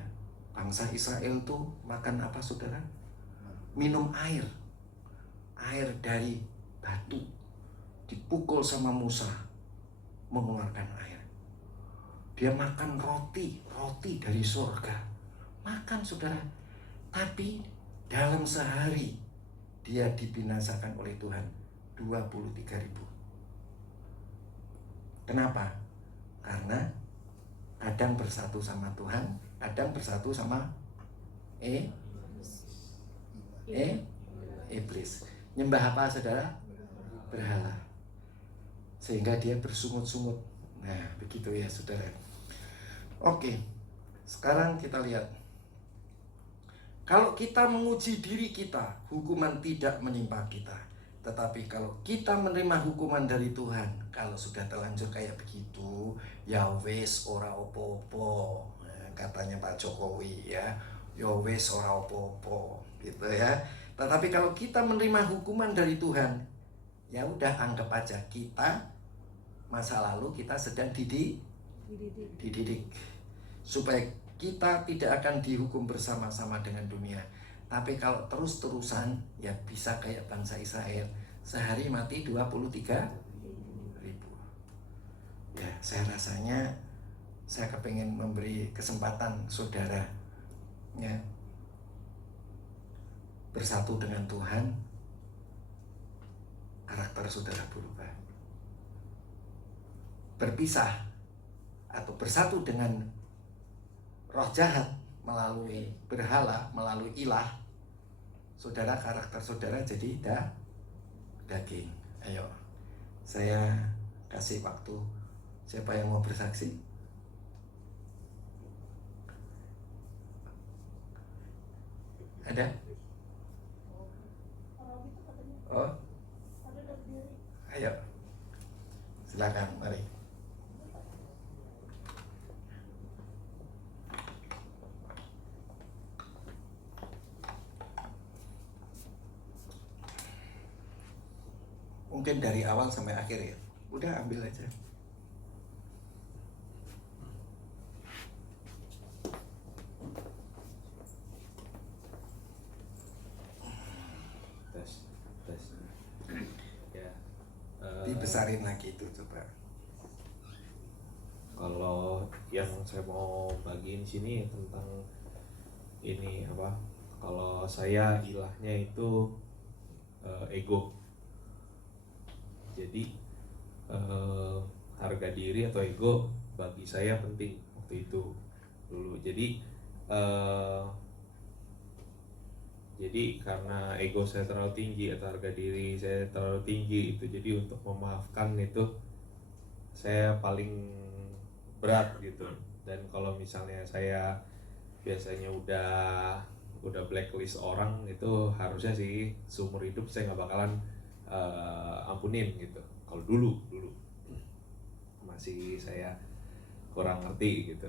bangsa Israel itu makan apa saudara? Minum air dari batu, dipukul sama Musa, mengeluarkan air. Dia makan roti dari surga, makan saudara. Tapi dalam sehari dia dibinasakan oleh Tuhan 23.000. Kenapa? Karena Adam bersatu sama Tuhan, Adam bersatu sama iblis. Nyembah apa saudara? Berhala. Sehingga dia bersungut-sungut. Nah, begitu ya saudara. Oke, sekarang kita lihat. Kalau kita menguji diri kita, hukuman tidak menimpa kita. Tetapi kalau kita menerima hukuman dari Tuhan, kalau sudah terlanjur kayak begitu, ya wes ora opo-opo, katanya Pak Jokowi ya, ya wes ora opo-opo, gitu ya. Tetapi kalau kita menerima hukuman dari Tuhan, ya udah anggap aja kita masa lalu kita sedang dididik supaya kita tidak akan dihukum bersama-sama dengan dunia. Tapi kalau terus-terusan, ya bisa kayak bangsa Israel, sehari mati 23.000. Ya, saya rasanya saya kepengen memberi kesempatan saudara, ya, bersatu dengan Tuhan, karakter saudara berubah. Berpisah atau bersatu dengan roh jahat melalui berhala, melalui ilah, saudara, karakter saudara jadi daging. Ayo, saya kasih waktu. Siapa yang mau bersaksi? Ada? Oh, ayo, silakan, mari. Mungkin dari awal sampai akhir ya. Udah ambil aja. Tes. Ya. Dibesarin lagi itu coba. Kalau yang saya mau bagiin sini tentang ini apa? Kalau saya ilahnya itu ego. Jadi harga diri atau ego bagi saya penting waktu itu dulu. Jadi karena ego saya terlalu tinggi atau harga diri saya terlalu tinggi itu, jadi untuk memaafkan itu saya paling berat gitu. Dan kalau misalnya saya biasanya udah blacklist orang, itu harusnya sih seumur hidup saya nggak bakalan ampunin gitu. Kalau dulu masih saya kurang ngerti gitu.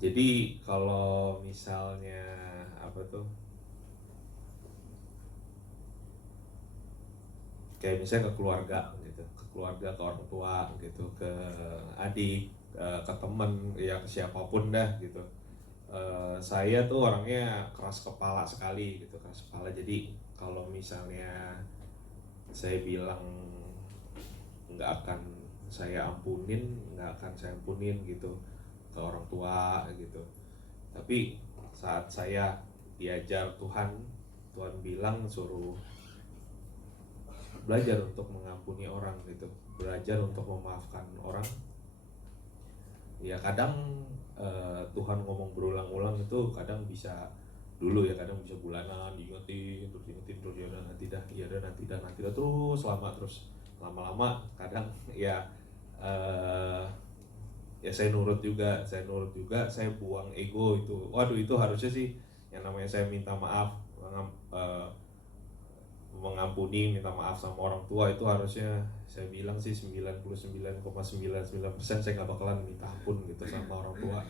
Jadi kalau misalnya apa tuh, kayak misalnya ke keluarga gitu, ke orang tua gitu, ke adik, ke temen, ya ke siapapun dah gitu. Saya tuh orangnya keras kepala sekali gitu, keras kepala. Jadi kalau misalnya saya bilang nggak akan saya ampunin gitu ke orang tua gitu. Tapi saat saya diajar Tuhan bilang suruh belajar untuk mengampuni orang gitu, belajar untuk memaafkan orang. Ya kadang Tuhan ngomong berulang-ulang itu kadang bisa dulu ya, kadang bisa bulanan diingetin terus ya udah nanti dah terus lama-lama kadang ya ya saya nurut juga, saya buang ego itu. Waduh, itu harusnya sih yang namanya saya minta maaf, mengampuni, minta maaf sama orang tua, itu harusnya saya bilang sih 99,99% saya nggak bakalan minta ampun gitu sama orang tua,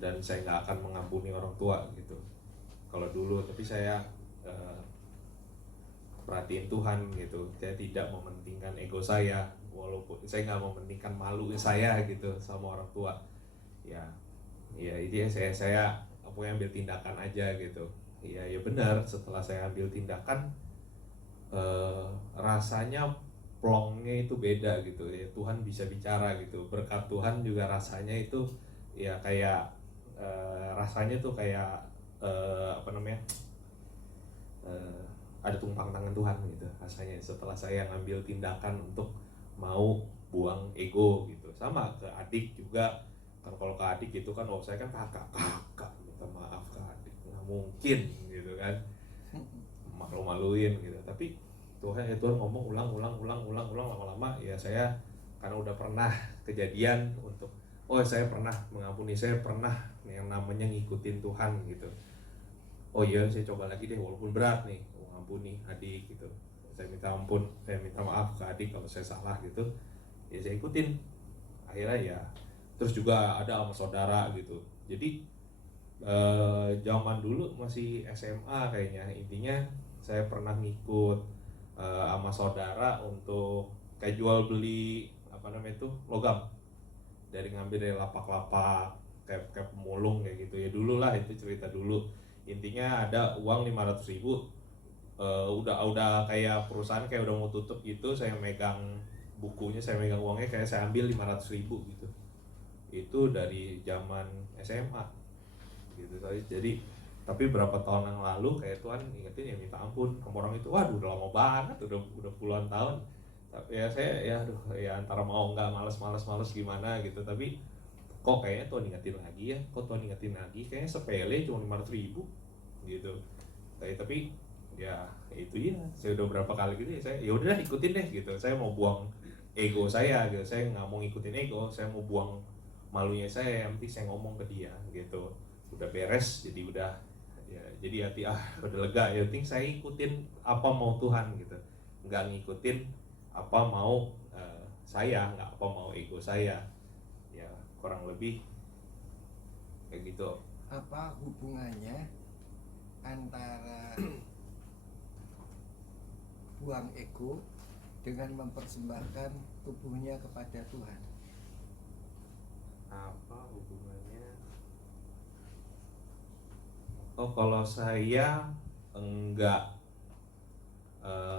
dan saya nggak akan mengampuni orang tua gitu kalau dulu. Tapi saya perhatiin Tuhan gitu, saya tidak mementingkan ego saya, walaupun saya nggak mementingkan malu saya gitu sama orang tua. Ya ini saya pokoknya ambil tindakan aja gitu. Ya benar, setelah saya ambil tindakan rasanya plongnya itu beda gitu ya. Tuhan bisa bicara gitu, berkat Tuhan juga rasanya itu ya kayak rasanya tuh kayak apa namanya, ada tumpang tangan Tuhan gitu rasanya setelah saya ngambil tindakan untuk mau buang ego gitu. Sama ke adik juga kan, kalau ke adik itu kan, saya kan kakak minta maaf ke adik nggak mungkin gitu kan, malu-maluin gitu. Tapi Tuhan ngomong ulang lama-lama ya saya karena udah pernah kejadian untuk saya pernah mengampuni, saya pernah yang namanya ngikutin Tuhan gitu. Oh iya, saya coba lagi deh walaupun berat nih mengampuni adik gitu. Saya minta ampun, saya minta maaf ke adik kalau saya salah gitu. Ya saya ikutin. Akhirnya ya terus juga ada sama saudara gitu. Jadi zaman dulu masih SMA kayaknya, intinya saya pernah ngikut sama saudara untuk kayak jual beli apa namanya itu logam, ngambil dari lapak-lapak kayak pemulung kayak gitu ya dulu lah, itu cerita dulu. Intinya ada uang 500.000, udah kayak perusahaan kayak udah mau tutup gitu, saya megang bukunya, saya megang uangnya, kayak saya ambil 500.000 gitu. Itu dari zaman SMA gitu. Tapi berapa tahun yang lalu kayak Tuhan ingetin ya minta ampun sama orang itu. Waduh, udah lama banget, udah puluhan tahun. Tapi ya saya ya antara mau nggak, males gimana gitu. Tapi kok kayaknya Tuhan ingetin lagi ya, kayaknya sepele cuma 500.000 gitu. Tapi ya itu ya, saya udah berapa kali gitu ya, saya ya udah ikutin deh gitu. Saya mau buang ego saya gitu, saya nggak mau ngikutin ego, saya mau buang malunya saya, yang penting saya ngomong ke dia gitu. Udah beres, jadi udah ya, jadi hati udah lega ya, penting saya ikutin apa mau Tuhan gitu, nggak ngikutin apa mau saya, nggak apa mau ego saya. Ya kurang lebih kayak gitu. Apa hubungannya antara buang ego dengan mempersembahkan tubuhnya kepada Tuhan? Apa hubungannya? Oh, kalau saya enggak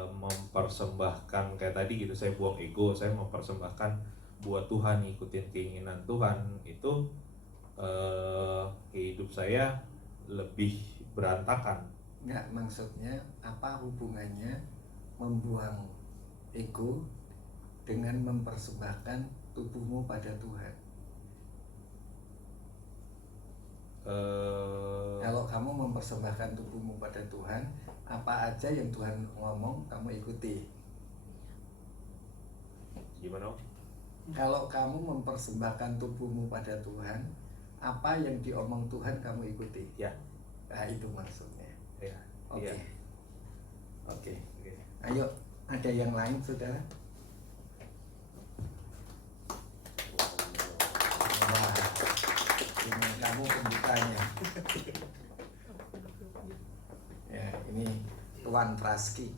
mempersembahkan kayak tadi gitu, saya buang ego, saya mempersembahkan buat Tuhan, ngikutin keinginan Tuhan, itu hidup saya lebih berantakan. Enggak, maksudnya apa hubungannya membuang ego dengan mempersembahkan tubuhmu pada Tuhan? Kalau kamu mempersembahkan tubuhmu pada Tuhan, apa aja yang Tuhan ngomong kamu ikuti. Gimana? Kalau kamu mempersembahkan tubuhmu pada Tuhan, apa yang diomong Tuhan kamu ikuti. Ya. Nah, itu maksudnya. Ya. Oke. Iya. Oke. Oke. Ayo, ada yang lain, saudara? Wah, ini kamu pembukanya. Ya, ini Tuan Praski.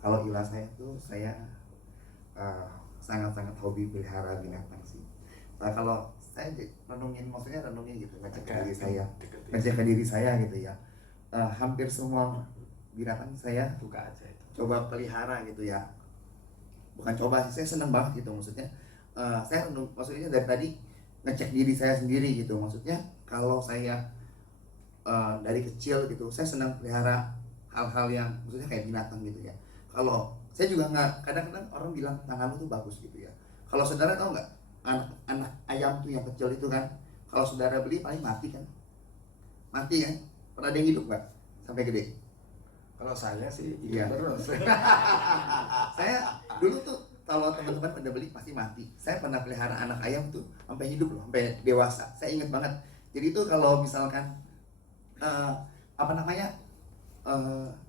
Kalau ilah saya tuh saya sangat-sangat hobi pelihara binatang sih. Nah, kalau saya renungin, maksudnya renungin gitu, ngecek ke diri saya gitu ya. Hampir semua binatang saya Buka aja itu. coba pelihara gitu ya. Bukan coba sih, saya seneng banget gitu, maksudnya saya renung, maksudnya dari tadi ngecek diri saya sendiri gitu. Maksudnya kalau saya dari kecil gitu, saya senang pelihara hal-hal yang maksudnya kayak binatang gitu ya. Kalau saya juga nggak, kadang-kadang orang bilang tanganmu tuh bagus gitu ya. Kalau saudara tahu nggak, anak ayam tuh yang kecil itu kan, kalau saudara beli paling mati kan, pernah ada yang hidup nggak sampai gede? Kalau saya sih Iya. hidup terus. Saya dulu tuh kalau teman-teman pada beli pasti mati. Saya pernah pelihara anak ayam tuh sampai hidup loh, sampai dewasa. Saya ingat banget. Jadi itu kalau misalkan apa namanya,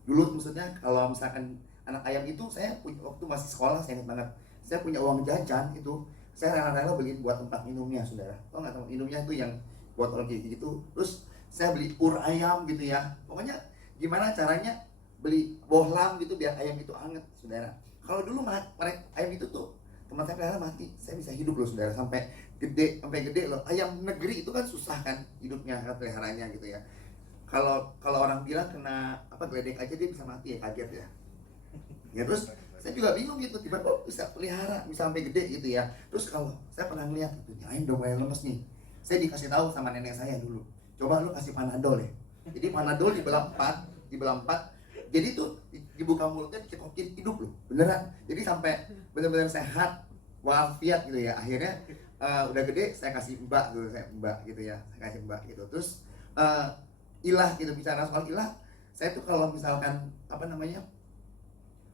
dulu maksudnya kalau misalkan anak ayam itu, saya punya, waktu masih sekolah saya ingat banget, saya punya uang jajan itu, saya rela-rela beliin buat tempat minumnya, saudara. Tau nggak tempat minumnya itu yang botol kayak gitu. Terus saya beli ur ayam gitu ya. Pokoknya gimana caranya beli bohlam gitu biar ayam itu anget, saudara. Kalau dulu mereka ayam itu tuh teman saya pelihara mati, saya bisa hidup loh, saudara, sampai gede loh. Ayam negeri itu kan susah kan hidupnya, peliharanya gitu ya. Kalau orang bilang kena apa geledek aja dia bisa mati, ya kaget ya. Ya terus saya juga bingung gitu, tiba-tiba kok bisa pelihara bisa sampai gede gitu ya. Terus kalau saya pernah ngeliat gitu, ayam udah mulai lemes nih, saya dikasih tahu sama nenek saya dulu, coba lu kasih panadol ya. Jadi panadol dibelah 4, jadi tuh dibuka mulutnya, dikekokin, hidup loh beneran. Jadi sampai bener-bener sehat walafiat gitu ya. Akhirnya udah gede saya kasih mbak gitu ya, saya kasih mbak gitu. Terus ilah gitu, bicara soal ilah, saya tuh kalau misalkan apa namanya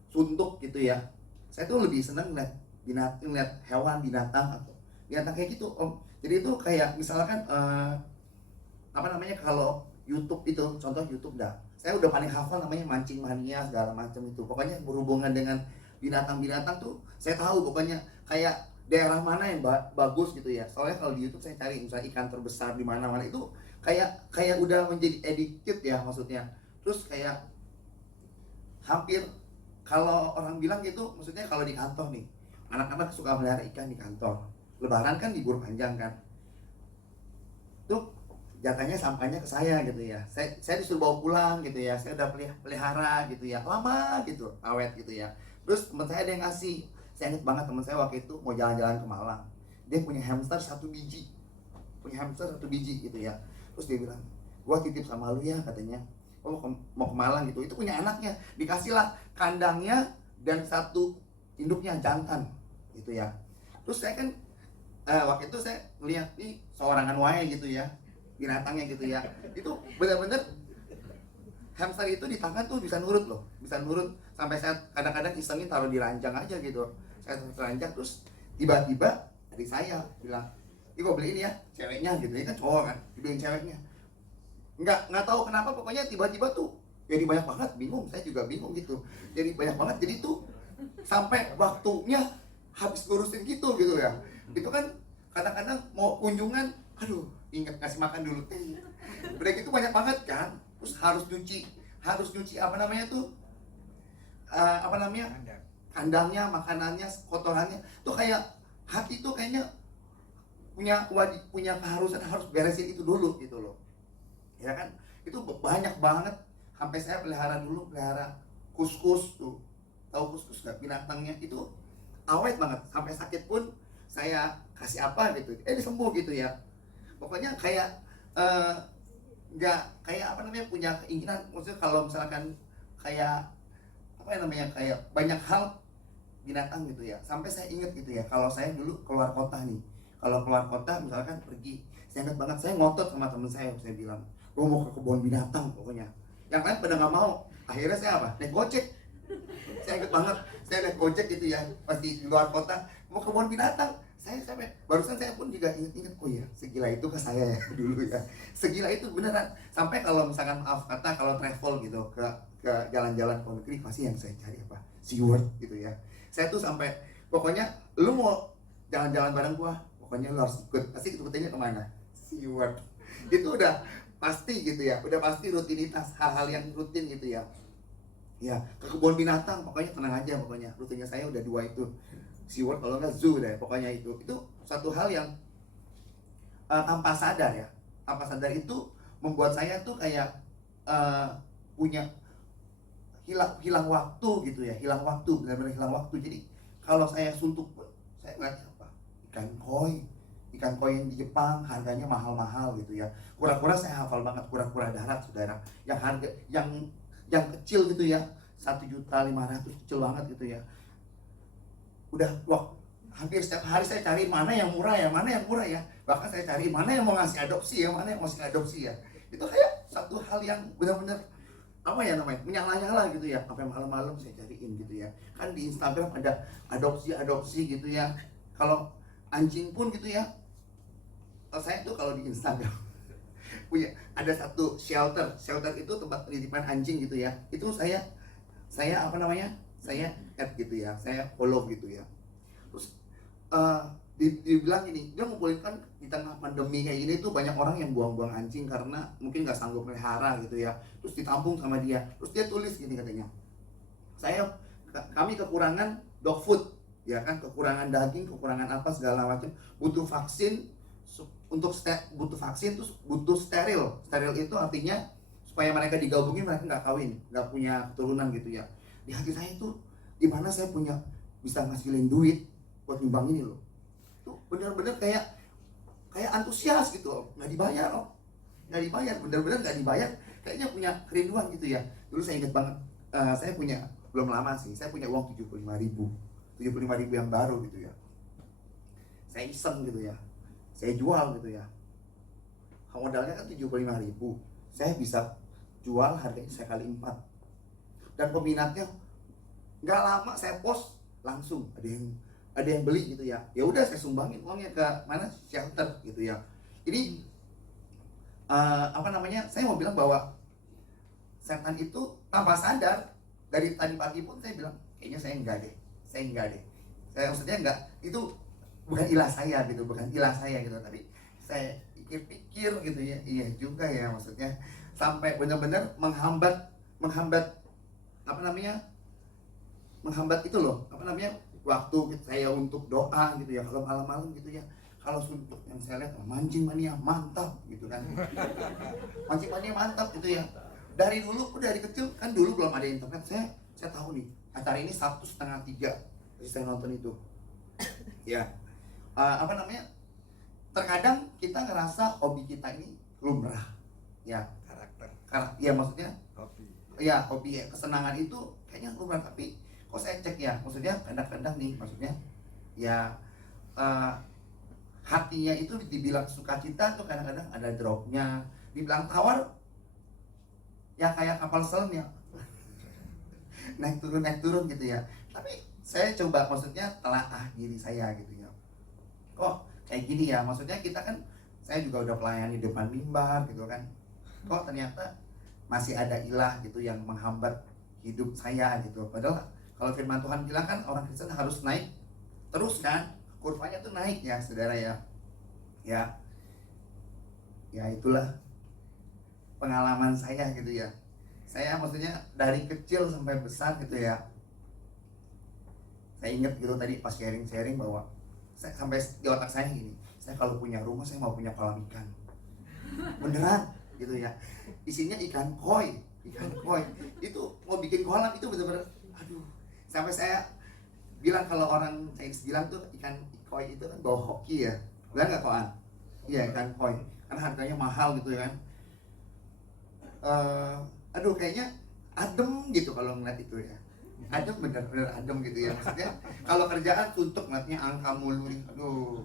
suntuk gitu ya, saya tuh lebih seneng ngeliat hewan, binatang atau binatang kayak gitu om. Jadi itu kayak misalkan apa namanya, kalau YouTube itu, contoh YouTube dah, saya udah paling hafal namanya Mancing Mania segala macam itu. Pokoknya berhubungan dengan binatang-binatang tuh saya tahu, pokoknya kayak daerah mana yang bagus gitu ya. Soalnya kalau di YouTube saya cari misalnya ikan terbesar di mana-mana itu kayak udah menjadi addicted ya maksudnya. Terus kayak hampir, kalau orang bilang gitu, maksudnya kalau di kantor nih, anak-anak suka melihara ikan di kantor. Lebaran kan libur panjang kan, tuh jatahnya sampahnya ke saya gitu ya. Saya disuruh bawa pulang gitu ya. Saya udah pelihara gitu ya, lama gitu, awet gitu ya. Terus teman saya ada yang ngasih. Saya ingat banget, teman saya waktu itu mau jalan-jalan ke Malang, dia punya hamster 1 biji gitu ya. Terus dia bilang, gua titip sama lu ya katanya, mau ke Malang gitu. Itu punya anaknya, dikasihlah kandangnya dan 1 induknya jantan gitu ya. Terus saya kan waktu itu saya ngeliat nih seorangan wae gitu ya, binatangnya gitu ya. Itu benar-benar hamster itu di tangan tuh bisa nurut loh, sampai saya kadang-kadang isengin taruh di ranjang aja gitu. Saya taruh di ranjang, terus tiba-tiba dari saya bilang, "Ih, gua beliin ya ceweknya," gitu ya, kan cowok kan, dibeliin ceweknya. Nggak tahu kenapa, pokoknya tiba-tiba tuh jadi banyak banget, bingung, saya juga bingung gitu, jadi banyak banget, jadi tuh sampai waktunya habis ngurusin gitu ya. Itu kan kadang-kadang mau kunjungan, aduh ingat kasih makan dulu, udah gitu banyak banget kan, terus harus nyuci apa namanya tuh, apa namanya, kandangnya, makanannya, kotorannya, tuh kayak hati tuh kayaknya punya keharusan harus beresin itu dulu gitu loh, ya kan. Itu banyak banget, sampai saya pelihara kuskus tuh, tahu kuskus nggak, binatangnya itu awet banget, sampai sakit pun saya kasih apa gitu, sembuh gitu ya. Pokoknya kayak nggak kayak apa namanya, punya keinginan, maksudnya kalau misalkan kayak apa yang namanya, kayak banyak hal binatang gitu ya. Sampai saya inget gitu ya, kalau saya dulu keluar kota nih, kalau keluar kota misalkan pergi, saya ingat banget, saya ngotot sama temen saya bilang, gue mau ke kebun binatang pokoknya. Yang lain pada nggak mau, akhirnya saya apa, naik gojek. Saya inget banget, saya naik gojek gitu ya, pasti di luar kota, mau ke kebun binatang. Saya sampai barusan saya pun juga inget, oh ya segila itu ke saya ya dulu ya, segila itu beneran. Sampai kalau misalkan maaf kata, kalau travel gitu ke jalan-jalan ke negeri, pasti yang saya cari apa, SeaWorld gitu ya. Saya tuh sampai pokoknya lu mau jalan-jalan bareng gua, pokoknya lu harus ikut, pasti ikutinnya kemana, SeaWorld. Itu udah pasti gitu ya, udah pasti rutinitas, hal-hal yang rutin gitu ya. Ya ke kebun binatang, pokoknya tenang aja, pokoknya rutinnya saya udah 2 itu, SeaWorld kalau nggak zoo deh, pokoknya itu satu hal yang tanpa sadar itu membuat saya tuh kayak punya hilang waktu gitu ya, benar-benar hilang waktu. Jadi kalau saya suntuk pun, saya ngeliat apa, ikan koi yang di Jepang harganya mahal-mahal gitu ya. Kura-kura saya hafal banget, kura-kura darat saudara, yang harga yang kecil gitu ya, 1.500.000, kecil banget gitu ya. Udah hampir setiap hari saya cari mana yang murah ya, bahkan saya cari mana yang mau ngasih adopsi ya, itu kayak satu hal yang benar-benar apa ya namanya, menyala-nyala gitu ya, sampai malam-malam saya cariin gitu ya. Kan di Instagram ada adopsi gitu ya, kalau anjing pun gitu ya. Saya tuh kalau di Instagram punya ada satu shelter itu tempat penitipan anjing gitu ya, itu saya apa namanya, saya add gitu ya, saya follow gitu ya. Terus dibilang gini, dia ngumpulin kan di tengah pandemi kayak gini tuh banyak orang yang buang-buang anjing karena mungkin nggak sanggup pelihara gitu ya, terus ditampung sama dia. Terus dia tulis gini katanya, kami kekurangan dog food ya kan, kekurangan daging, kekurangan apa segala macam, butuh vaksin butuh vaksin, terus butuh steril itu artinya supaya mereka digabungin, mereka nggak kawin, nggak punya keturunan gitu ya. Di hati saya tuh, di mana saya punya bisa ngasilin duit buat nyumbang ini loh. Tuh benar-benar kayak antusias gitu loh, nggak dibayar, benar-benar nggak dibayar, kayaknya punya kerinduan gitu ya. Dulu saya ingat banget, saya punya, belum lama sih, saya punya uang 75.000 yang baru gitu ya. Saya iseng gitu ya, saya jual gitu ya. Modalnya kan 75.000, saya bisa jual harganya saya kali 4. Dan peminatnya nggak lama saya post langsung ada yang beli gitu ya. Ya udah saya sumbangin uangnya ke mana, shelter gitu ya. Jadi apa namanya, saya mau bilang bahwa setan itu tanpa sadar, dari tadi pagi pun saya bilang kayaknya saya enggak deh. Saya maksudnya enggak, itu bukan ilah saya gitu, tapi saya pikir-pikir gitu ya, iya juga ya, maksudnya sampai benar-benar menghambat apa namanya, menghambat itu loh, apa namanya, waktu saya untuk doa gitu ya, kalau malam-malam gitu ya. Kalau suntuk yang saya lihat, mancing mania mantap gitu kan. Mancing mania mantap gitu ya. Dari kecil kan, dulu belum ada internet, saya tahu nih, acara ini Sabtu 2:30 saya nonton itu. Ya. Apa namanya? Terkadang kita ngerasa hobi kita ini lumrah. Ya, ya maksudnya hobi ya, kesenangan itu kayaknya lumrah, tapi kok saya cek ya, maksudnya kadang-kadang nih, maksudnya ya hatinya itu dibilang sukacita tuh kadang-kadang ada dropnya, dibilang tawar ya kayak kapal selam ya, naik turun gitu ya. Tapi saya coba, maksudnya telaah diri saya gitu ya, kok kayak gini ya, maksudnya kita kan, saya juga udah pelayan di depan mimbar gitu kan, kok ternyata masih ada ilah gitu yang menghambat hidup saya gitu. Padahal kalau firman Tuhan bilang kan orang Kristen harus naik terus kan, kurvanya tuh naik ya saudara ya. Ya itulah pengalaman saya gitu ya. Saya maksudnya dari kecil sampai besar gitu ya. Saya ingat gitu tadi pas sharing bahwa saya sampai di otak saya gini, saya kalau punya rumah saya mau punya kolam ikan. Beneran gitu ya. Isinya ikan koi. Itu mau bikin kolam itu bener-bener aduh. Sampai saya bilang kalau orang Chinese bilang tuh ikan koi itu kan bau hoki ya. Benar nggak koan? Iya ikan koi. Karena harganya mahal gitu ya kan. Aduh kayaknya adem gitu kalau ngeliat itu ya. Adem bener-bener adem gitu ya. Maksudnya kalau kerjaan suntuk ngeliatnya angka mulu nih. Aduh.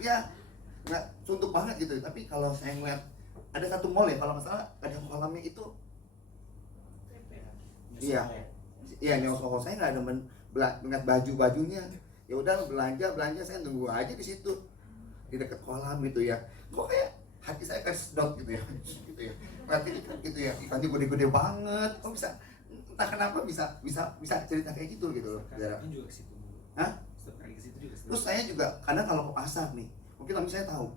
Ya nggak suntuk banget gitu. Tapi kalau saya ngeliat ada satu mall ya kalau nggak salah ada kolamnya itu. Iya nyosoho saya nggak demen ngeliat baju-bajunya. Ya udah belanja saya nunggu aja di situ di dekat kolam gitu ya. Kok kayak hati saya kayak sedot gitu ya. Gitu ya. Berarti gitu ya. Ikannya gede-gede banget. Kok bisa entah kenapa bisa cerita kayak gitu loh. Kan juga ke situ. Hah? Ke situ juga. Terus saya juga kadang kalau ke pasar nih, mungkin nanti saya tahu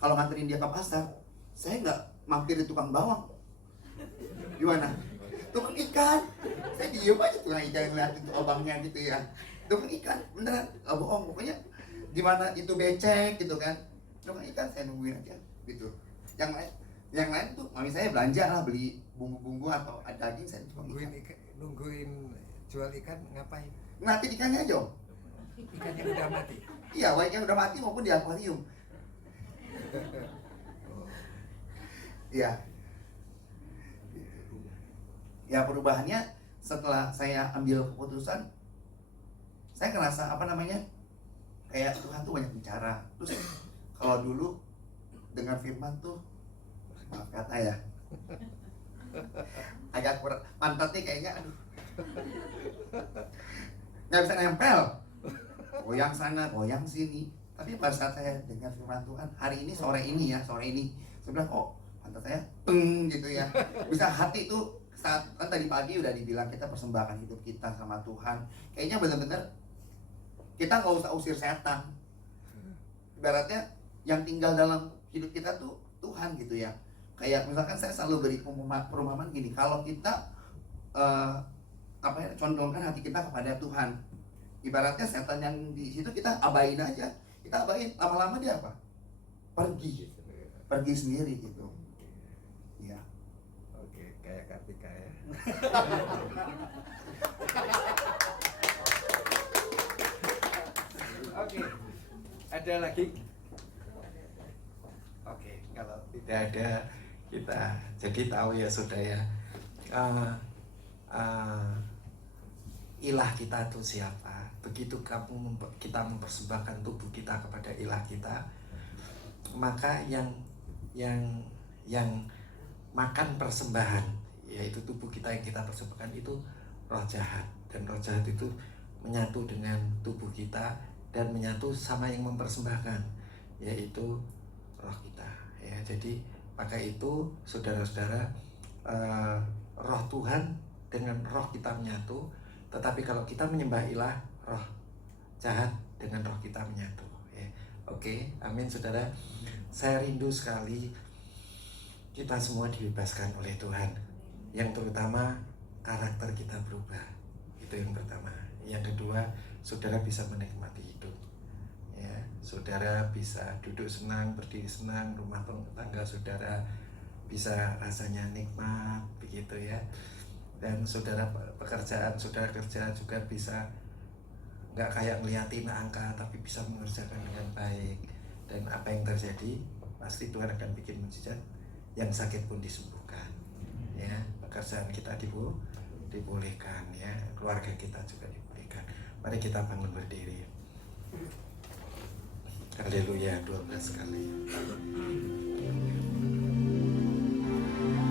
kalau nganterin dia ke pasar, saya nggak mampir di tukang bawang. Gimana? Tukang ikan. Saya diem aja tukang ikan ngeliatin tuh abangnya gitu ya. Tukang ikan, beneran, nggak bohong. Pokoknya di mana itu becek gitu kan. Tukang ikan saya nungguin aja gitu. Yang lain tuh mami saya belanja lah, beli bumbu-bumbu atau ada daging saya cuma Nungguin jual ikan ngapain? nanti ikannya aja. Ikannya udah mati. Iya, baik yang udah mati maupun di akuarium. Iya. Ya perubahannya setelah saya ambil keputusan, saya ngerasa kayak Tuhan tuh banyak bicara. Terus kalau dulu dengar firman tuh, maaf kata ya, agak kurang, pantatnya kayaknya aduh nggak bisa nempel, goyang sana goyang sini. Tapi pada saat saya dengar firman Tuhan hari ini sore ini saya bilang oh pantat saya gitu ya, bisa hati tuh saat kan tadi pagi udah dibilang kita persembahkan hidup kita sama Tuhan, kayaknya benar-benar kita nggak usah usir setan. Ibaratnya yang tinggal dalam hidup kita tuh Tuhan gitu ya. Kayak misalkan saya selalu beri perumpamaan gini, kalau kita condongkan hati kita kepada Tuhan, ibaratnya setan yang di situ kita abain aja, kita abain, lama-lama dia apa? Pergi sendiri gitu. Ya. Oke, kayak Kartika ya. Oke, ada lagi? Oke, kalau Tidak ada, kita jadi tahu ya sudah ya, ilah kita itu siapa. Begitu kita mempersembahkan tubuh kita kepada ilah kita, maka yang makan persembahan, yaitu tubuh kita yang kita persembahkan itu roh jahat. Dan roh jahat itu menyatu dengan tubuh kita dan menyatu sama yang mempersembahkan, yaitu roh kita ya. Jadi maka itu saudara-saudara, roh Tuhan dengan roh kita menyatu. Tetapi kalau kita menyembah ilah, roh jahat dengan roh kita menyatu ya. Oke, amin saudara. Saya rindu sekali kita semua dibebaskan oleh Tuhan. Yang terutama karakter kita berubah. Itu yang pertama. Yang kedua, saudara bisa menikmati hidup ya. Saudara bisa duduk senang, berdiri senang, rumah tangga saudara bisa rasanya nikmat begitu ya. Dan saudara pekerjaan saudara kerja juga bisa nggak kayak ngeliatin angka, tapi bisa mengerjakan dengan baik. Dan apa yang terjadi pasti Tuhan akan bikin mujizat. Yang sakit pun disembuhkan ya. Pekerjaan kita dibolehkan ya. Keluarga kita juga dibolehkan. Mari kita bangun berdiri. Haleluya, 12 kali.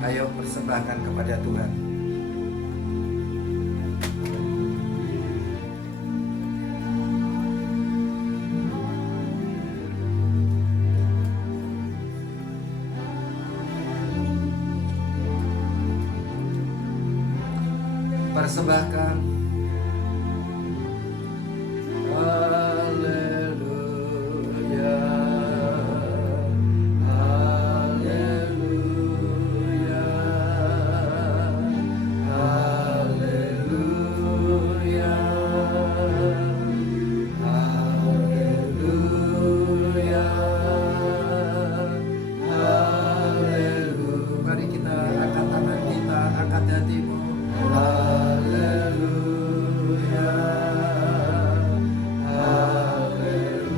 Ayo persembahkan kepada Tuhan. persembahkan. Haleluya, haleluya, haleluya, haleluya, haleluya. Mari kita angkat tangan kita, angkat hatimu. Haleluya, haleluya, haleluya,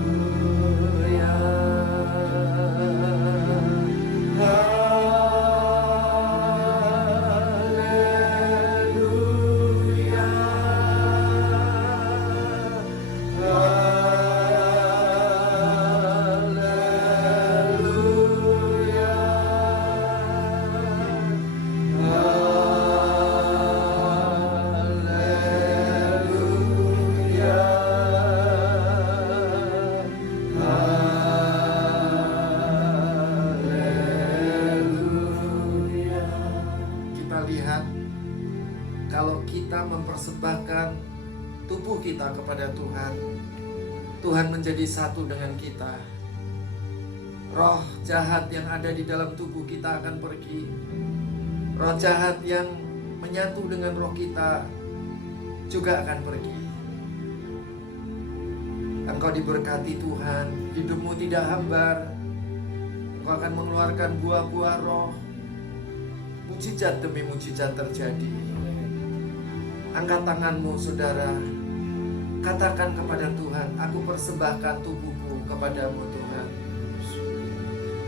Kita lihat, kalau kita mempersembahkan tubuh kita kepada Tuhan, Tuhan menjadi satu dengan kita. Roh jahat yang ada di dalam tubuh kita akan pergi. Roh jahat yang menyatu dengan roh kita juga akan pergi. Engkau diberkati Tuhan, hidupmu tidak hambar. Engkau akan mengeluarkan buah-buah roh. Mujizat demi mujizat terjadi. Angkat tanganmu, saudara. Katakan kepada Tuhan, aku persembahkan tubuhku kepadamu Tuhan.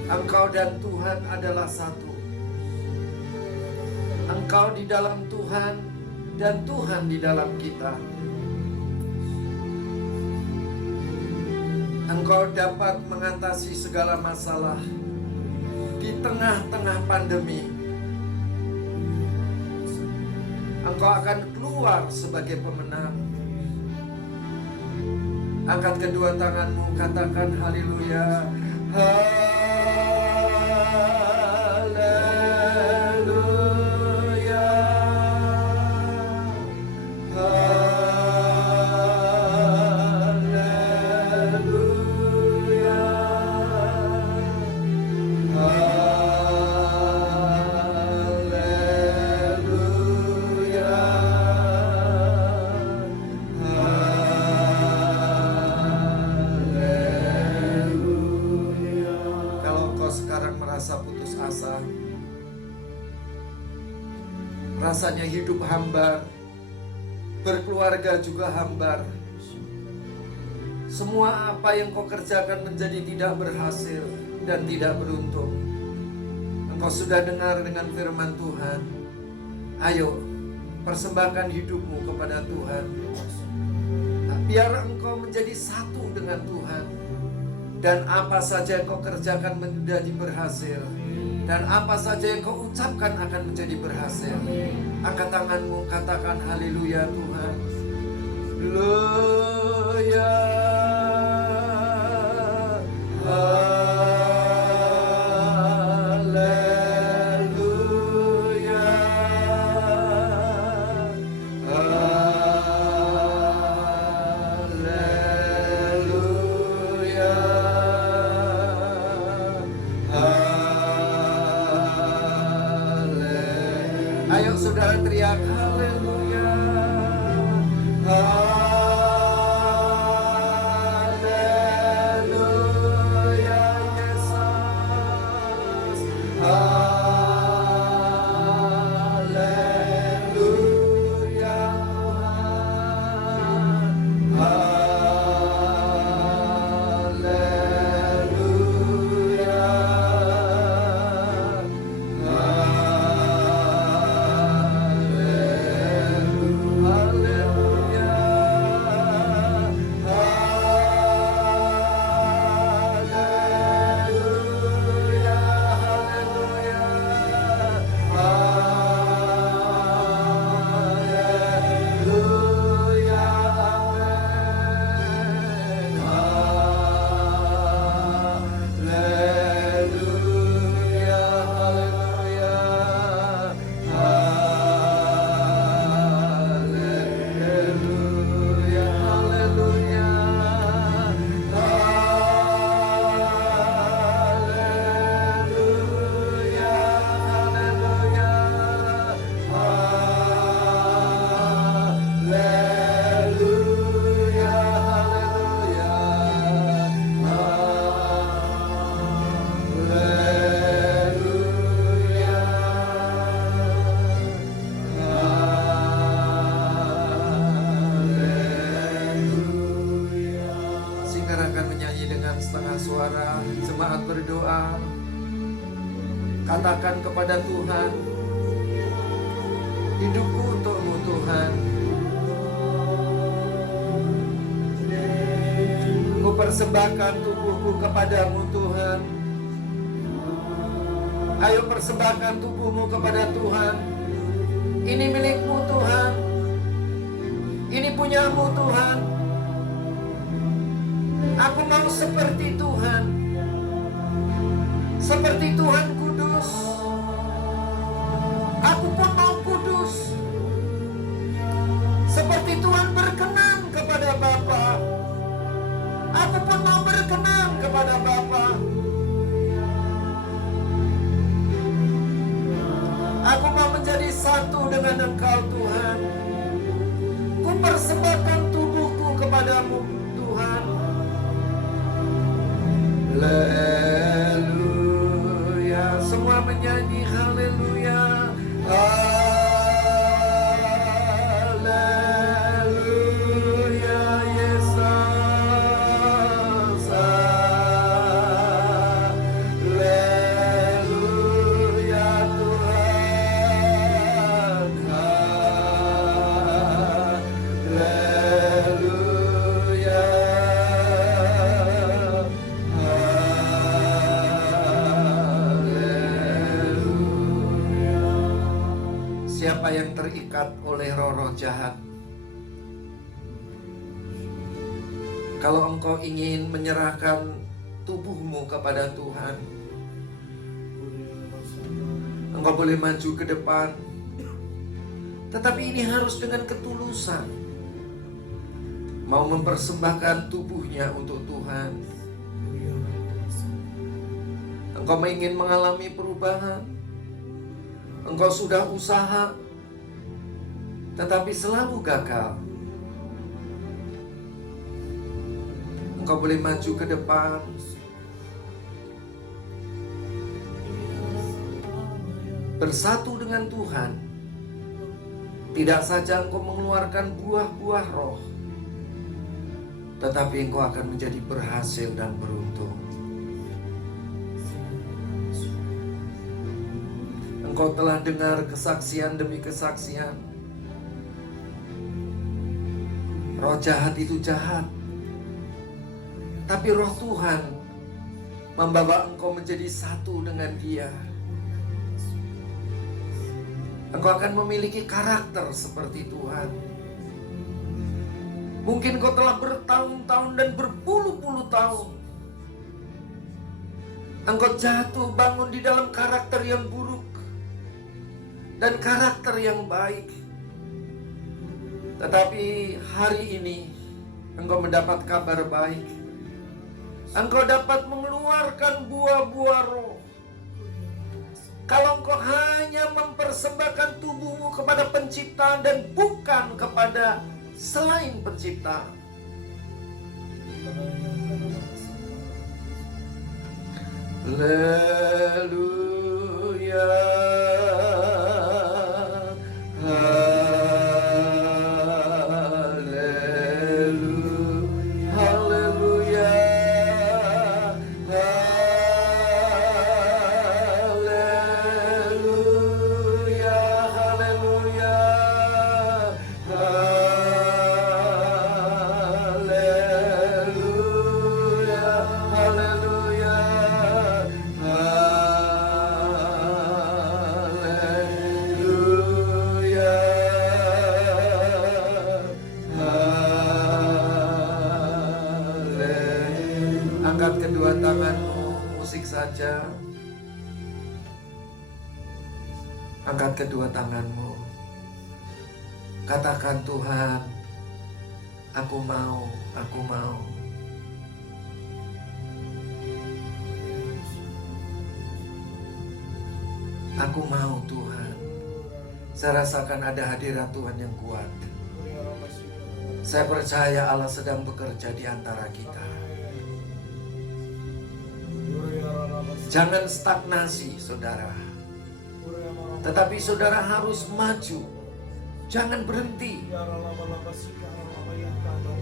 Engkau dan Tuhan adalah satu. Engkau di dalam Tuhan dan Tuhan di dalam kita. Engkau dapat mengatasi segala masalah di tengah-tengah pandemi. Engkau akan keluar sebagai pemenang. Angkat kedua tanganmu, katakan haleluya. Haleluya. Haleluya. Merasa putus asa, rasanya hidup hambar, berkeluarga juga hambar. Semua apa yang kau kerjakan menjadi tidak berhasil dan tidak beruntung. Engkau sudah dengar dengan firman Tuhan. Ayo, persembahkan hidupmu kepada Tuhan. Nah, biar engkau menjadi satu dengan Tuhan. Dan apa saja yang kau kerjakan menjadi berhasil. Dan apa saja yang kau ucapkan akan menjadi berhasil. Angkat tanganmu, katakan haleluya Tuhan. Haleluya. Ayo saudara teriak haleluya. Haleluya Yesus. Haleluya. Haleluya. Katakan kepada Tuhan, hidupku untuk-Mu Tuhan. Ku persembahkan tubuhku kepadamu Tuhan. Ayo persembahkan tubuhmu kepada Tuhan. Ini milikmu Tuhan. Ini punyamu Tuhan. Aku mau seperti Tuhan. Seperti Tuhan kudus. Aku pun mau kudus. Seperti Tuhan berkenan kepada Bapa, aku pun mau berkenan kepada Bapa. Aku mau menjadi satu dengan Engkau Tuhan. Ku persembahkan tubuhku kepadamu Tuhan. Haleluya. Semua menyanyi haleluya. Haleluya Yesus. Haleluya Tuhan. Haleluya. Siapa yang terikat oleh roh-roh jahat? Kalau engkau ingin menyerahkan tubuhmu kepada Tuhan, engkau boleh maju ke depan. Tetapi ini harus dengan ketulusan. Mau mempersembahkan tubuhnya untuk Tuhan. Engkau ingin mengalami perubahan. Engkau sudah usaha, tetapi selalu gagal. Engkau boleh maju ke depan. Bersatu dengan Tuhan. Tidak saja engkau mengeluarkan buah-buah roh, tetapi engkau akan menjadi berhasil dan beruntung. Engkau telah dengar kesaksian demi kesaksian. Roh jahat itu jahat, tapi roh Tuhan membawa engkau menjadi satu dengan Dia. Engkau akan memiliki karakter seperti Tuhan. Mungkin engkau telah bertahun-tahun dan berpuluh-puluh tahun. Engkau jatuh bangun di dalam karakter yang buruk dan karakter yang baik. Tetapi hari ini engkau mendapat kabar baik. Engkau dapat mengeluarkan buah-buah roh. Kalau engkau hanya mempersembahkan tubuhmu kepada Pencipta dan bukan kepada selain Pencipta. Haleluya. Angkat kedua tanganmu, musik saja. Angkat kedua tanganmu. Katakan, Tuhan, aku mau, aku mau. Aku mau Tuhan. Saya rasakan ada hadirat Tuhan yang kuat. Saya percaya Allah sedang bekerja di antara kita. Jangan stagnasi, saudara. Tetapi saudara harus maju. Jangan berhenti.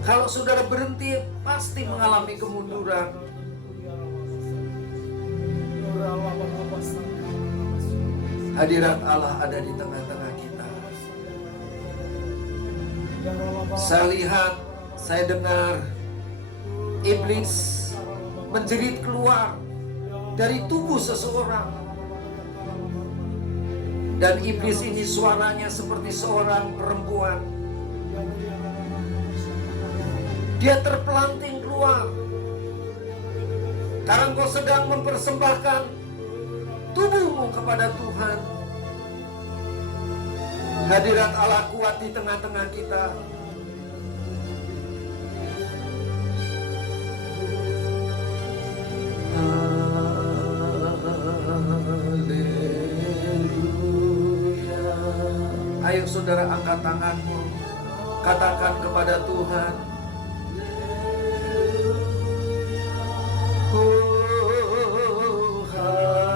Kalau saudara berhenti, pasti mengalami kemunduran. Hadirat Allah ada di tengah-tengah kita. Saya lihat, saya dengar iblis menjerit keluar dari tubuh seseorang. Dan iblis ini suaranya seperti seorang perempuan. Dia terpelanting keluar. Karena engkau sedang mempersembahkan tubuhmu kepada Tuhan. Hadirat Allah kuat di tengah-tengah kita. Ayo saudara, angkat tanganmu, katakan kepada Tuhan, oh, haleluya,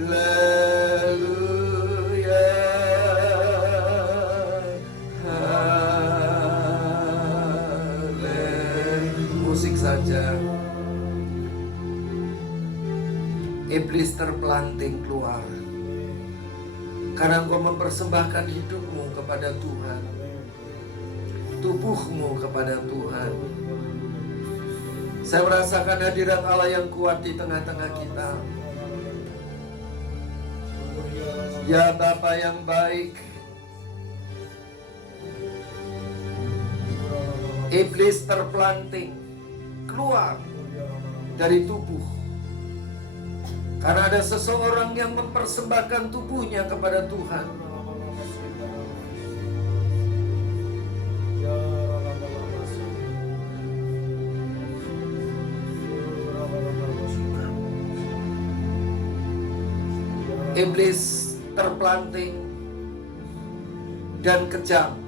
haleluya, musik saja. Iblis terpelanting keluar karena engkau mempersembahkan hidupmu kepada Tuhan, tubuhmu kepada Tuhan. Saya merasakan hadirat Allah yang kuat di tengah-tengah kita. Ya Bapa yang baik, iblis terpelanting keluar dari tubuh karena ada seseorang yang mempersembahkan tubuhnya kepada Tuhan. Iblis terpelanting dan kejam,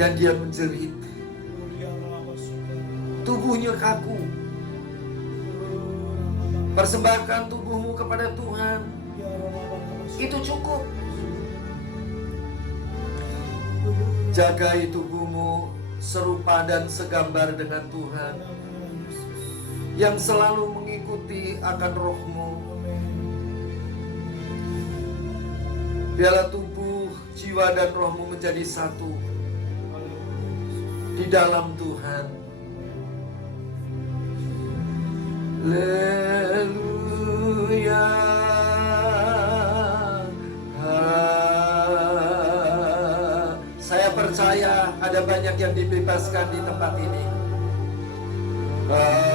dan dia menjerit. Tubuhnya kaku. Persembahkan tubuhmu kepada Tuhan, itu cukup. Jagai tubuhmu serupa dan segambar dengan Tuhan, yang selalu mengikuti akan rohmu. Biarlah tubuh, jiwa dan rohmu menjadi satu di dalam Tuhan. Haleluya. Saya percaya ada banyak yang dibebaskan di tempat ini. Haleluya.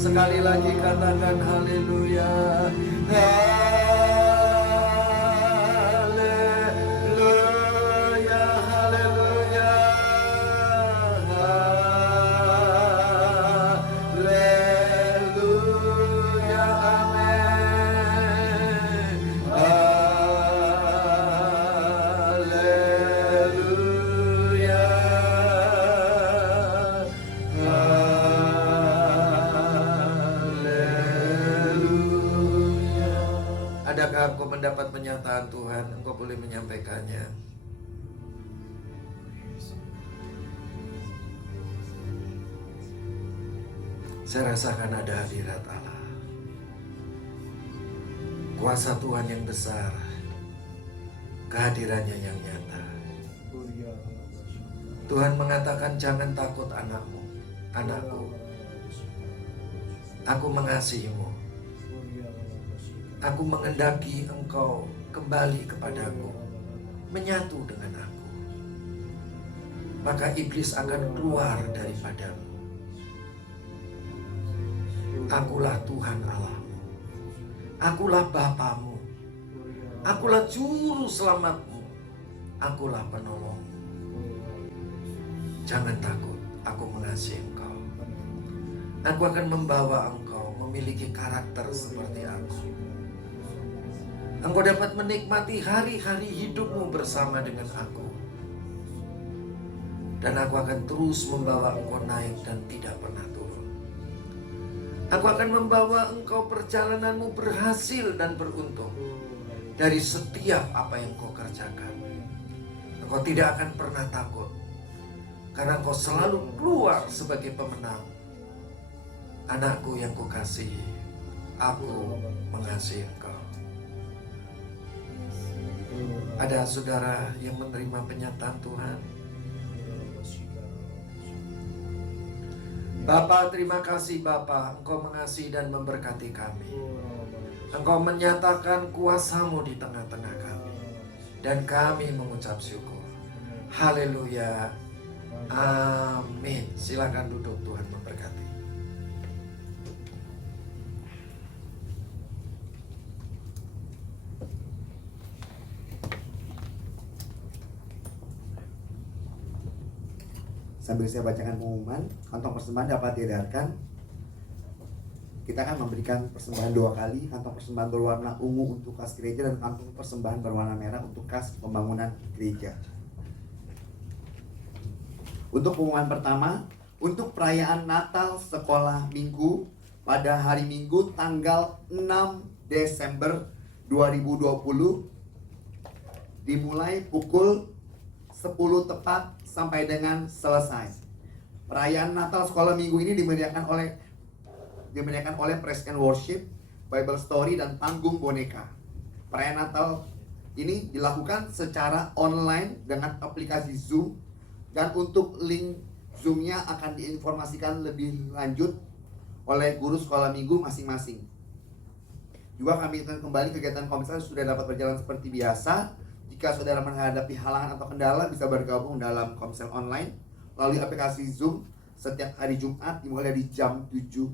Sekali lagi katakan haleluya. Adakah engkau mendapat penyataan Tuhan? Engkau boleh menyampaikannya. Saya rasakan ada hadirat Allah. Kuasa Tuhan yang besar, kehadirannya yang nyata. Tuhan mengatakan, jangan takut anakku. Aku mengasihimu. Aku mengendaki engkau kembali kepadaku, menyatu dengan aku. Maka iblis akan keluar daripadamu. Akulah Tuhan Allahmu. Akulah Bapamu. Akulah juru selamatmu. Akulah penolongmu. Jangan takut, aku mengasihi engkau. Aku akan membawa engkau memiliki karakter seperti aku. Engkau dapat menikmati hari-hari hidupmu bersama dengan aku. Dan aku akan terus membawa engkau naik dan tidak pernah turun. Aku akan membawa engkau perjalananmu berhasil dan beruntung. dari setiap apa yang kau kerjakan. Engkau tidak akan pernah takut, karena engkau selalu keluar sebagai pemenang. Anakku yang kukasihi, aku mengasihi engkau. Ada saudara yang menerima penyataan Tuhan? Bapa, terima kasih Bapa, Engkau mengasihi dan memberkati kami. Engkau menyatakan kuasa-Mu di tengah-tengah kami, dan kami mengucap syukur. Haleluya. Amin. Silakan duduk, Tuhan memberkati. Sambil saya bacakan pengumuman, kantong persembahan dapat diedarkan. Kita akan memberikan persembahan 2 kali, kantong persembahan berwarna ungu untuk kas gereja dan kantong persembahan berwarna merah untuk kas pembangunan gereja. Untuk pengumuman pertama, untuk perayaan Natal Sekolah Minggu pada hari Minggu tanggal 6 Desember 2020 dimulai pukul 10 tepat sampai dengan selesai. Perayaan Natal Sekolah Minggu ini dimeriahkan oleh Praise and Worship, Bible Story, dan panggung boneka. Perayaan Natal ini dilakukan secara online dengan aplikasi Zoom, dan untuk link Zoom-nya akan diinformasikan lebih lanjut oleh guru sekolah minggu masing-masing. Juga kami akan kembali kegiatan komsel sudah dapat berjalan seperti biasa. Jika saudara menghadapi halangan atau kendala, bisa bergabung dalam komsel online melalui aplikasi Zoom setiap hari Jumat dimulai dari jam 7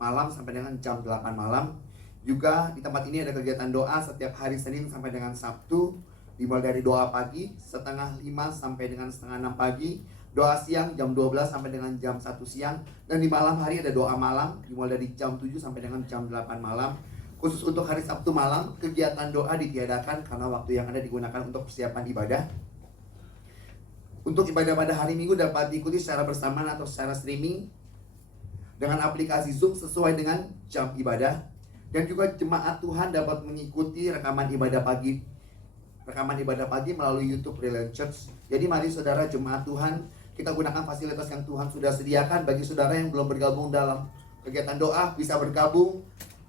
malam sampai dengan jam 8 malam. Juga di tempat ini ada kegiatan doa setiap hari Senin sampai dengan Sabtu, dimulai dari doa pagi setengah 5 sampai dengan setengah 6 pagi, doa siang jam 12 sampai dengan jam 1 siang, dan di malam hari ada doa malam dimulai dari jam 7 sampai dengan jam 8 malam. Khusus untuk hari Sabtu malam, kegiatan doa ditiadakan karena waktu yang ada digunakan untuk persiapan ibadah. Untuk ibadah pada hari Minggu dapat diikuti secara bersamaan atau secara streaming dengan aplikasi Zoom sesuai dengan jam ibadah. Dan juga jemaat Tuhan dapat mengikuti rekaman ibadah pagi melalui YouTube Brilliant Church. Jadi mari saudara jemaat Tuhan, kita gunakan fasilitas yang Tuhan sudah sediakan. Bagi saudara yang belum bergabung dalam kegiatan doa, bisa bergabung,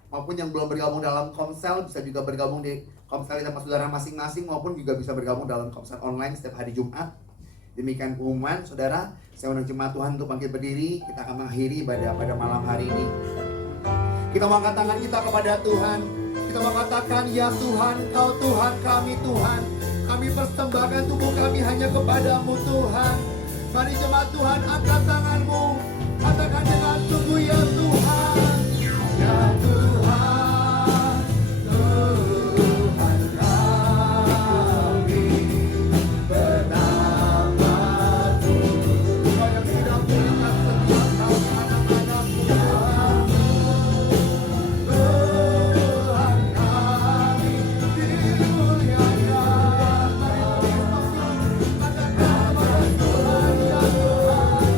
maupun yang belum bergabung dalam komsel bisa juga bergabung di komsel di tempat saudara masing-masing, maupun juga bisa bergabung dalam komsel online setiap hari Jumat. Demikian pengumuman, saudara. Saya undang jemaat Tuhan untuk bangkit berdiri. Kita akan mengakhiri ibadah pada malam hari ini. Kita mengangkat tangan kita kepada Tuhan. Kita mengatakan, ya Tuhan, Kau Tuhan kami, Tuhan. Kami persembahkan tubuh kami hanya kepadamu, Tuhan. Mari jemaat Tuhan, angkat tanganmu, katakan dengan sungguh, ya Tuhan. Ya Tuhan, Tuhan kami, bernama-Mu, Kau yang sudah berikan setiap tahun anak-anak-Mu, Tuhan. Tuhan kami dimuliakan. Mari bersatu, katakan pada Tuhan, ya Tuhan.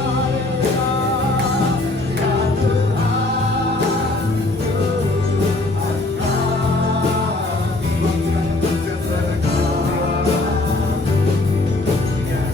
Haleluya, haleluya. Ya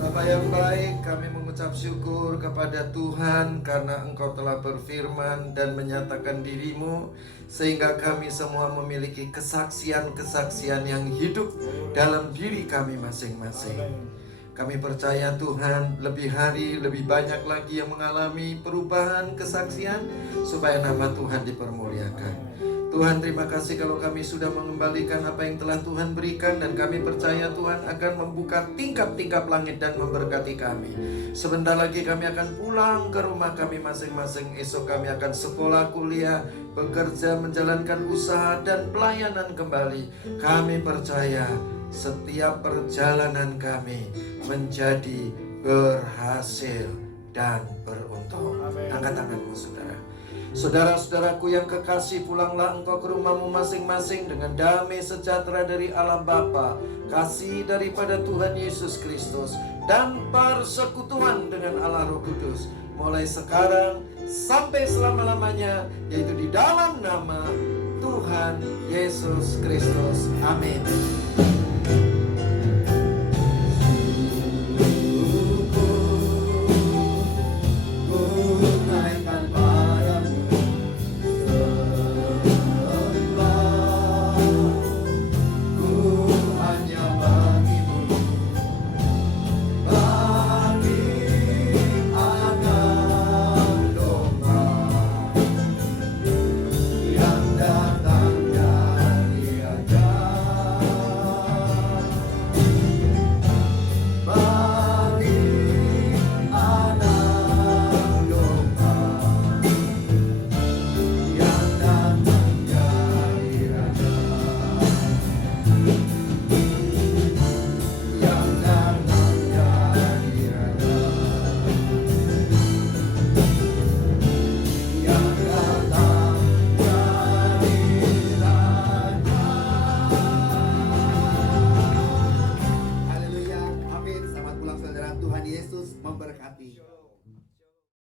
Bapa yang baik, kami mengucap syukur kepada Tuhan karena Engkau telah berfirman dan menyatakan diri-Mu, sehingga kami semua memiliki kesaksian-kesaksian yang hidup dalam diri kami masing-masing. Kami percaya Tuhan, lebih hari lebih banyak lagi yang mengalami perubahan kesaksian supaya nama Tuhan dipermuliakan. Tuhan, terima kasih kalau kami sudah mengembalikan apa yang telah Tuhan berikan, dan kami percaya Tuhan akan membuka tingkap-tingkap langit dan memberkati kami. Sebentar lagi kami akan pulang ke rumah kami masing-masing. Esok kami akan sekolah, kuliah, bekerja, menjalankan usaha dan pelayanan kembali. Kami percaya setiap perjalanan kami menjadi berhasil dan beruntung. Angkat tanganmu, saudara. Saudara-saudaraku yang kekasih, pulanglah engkau ke rumahmu masing-masing dengan damai sejahtera dari Allah Bapa, kasih daripada Tuhan Yesus Kristus, dan persekutuan dengan Allah Roh Kudus, mulai sekarang sampai selama-lamanya, yaitu di dalam nama Tuhan Yesus Kristus. Amin. Haleluya, amin. Selamat pulang saudara. Tuhan Yesus memberkati.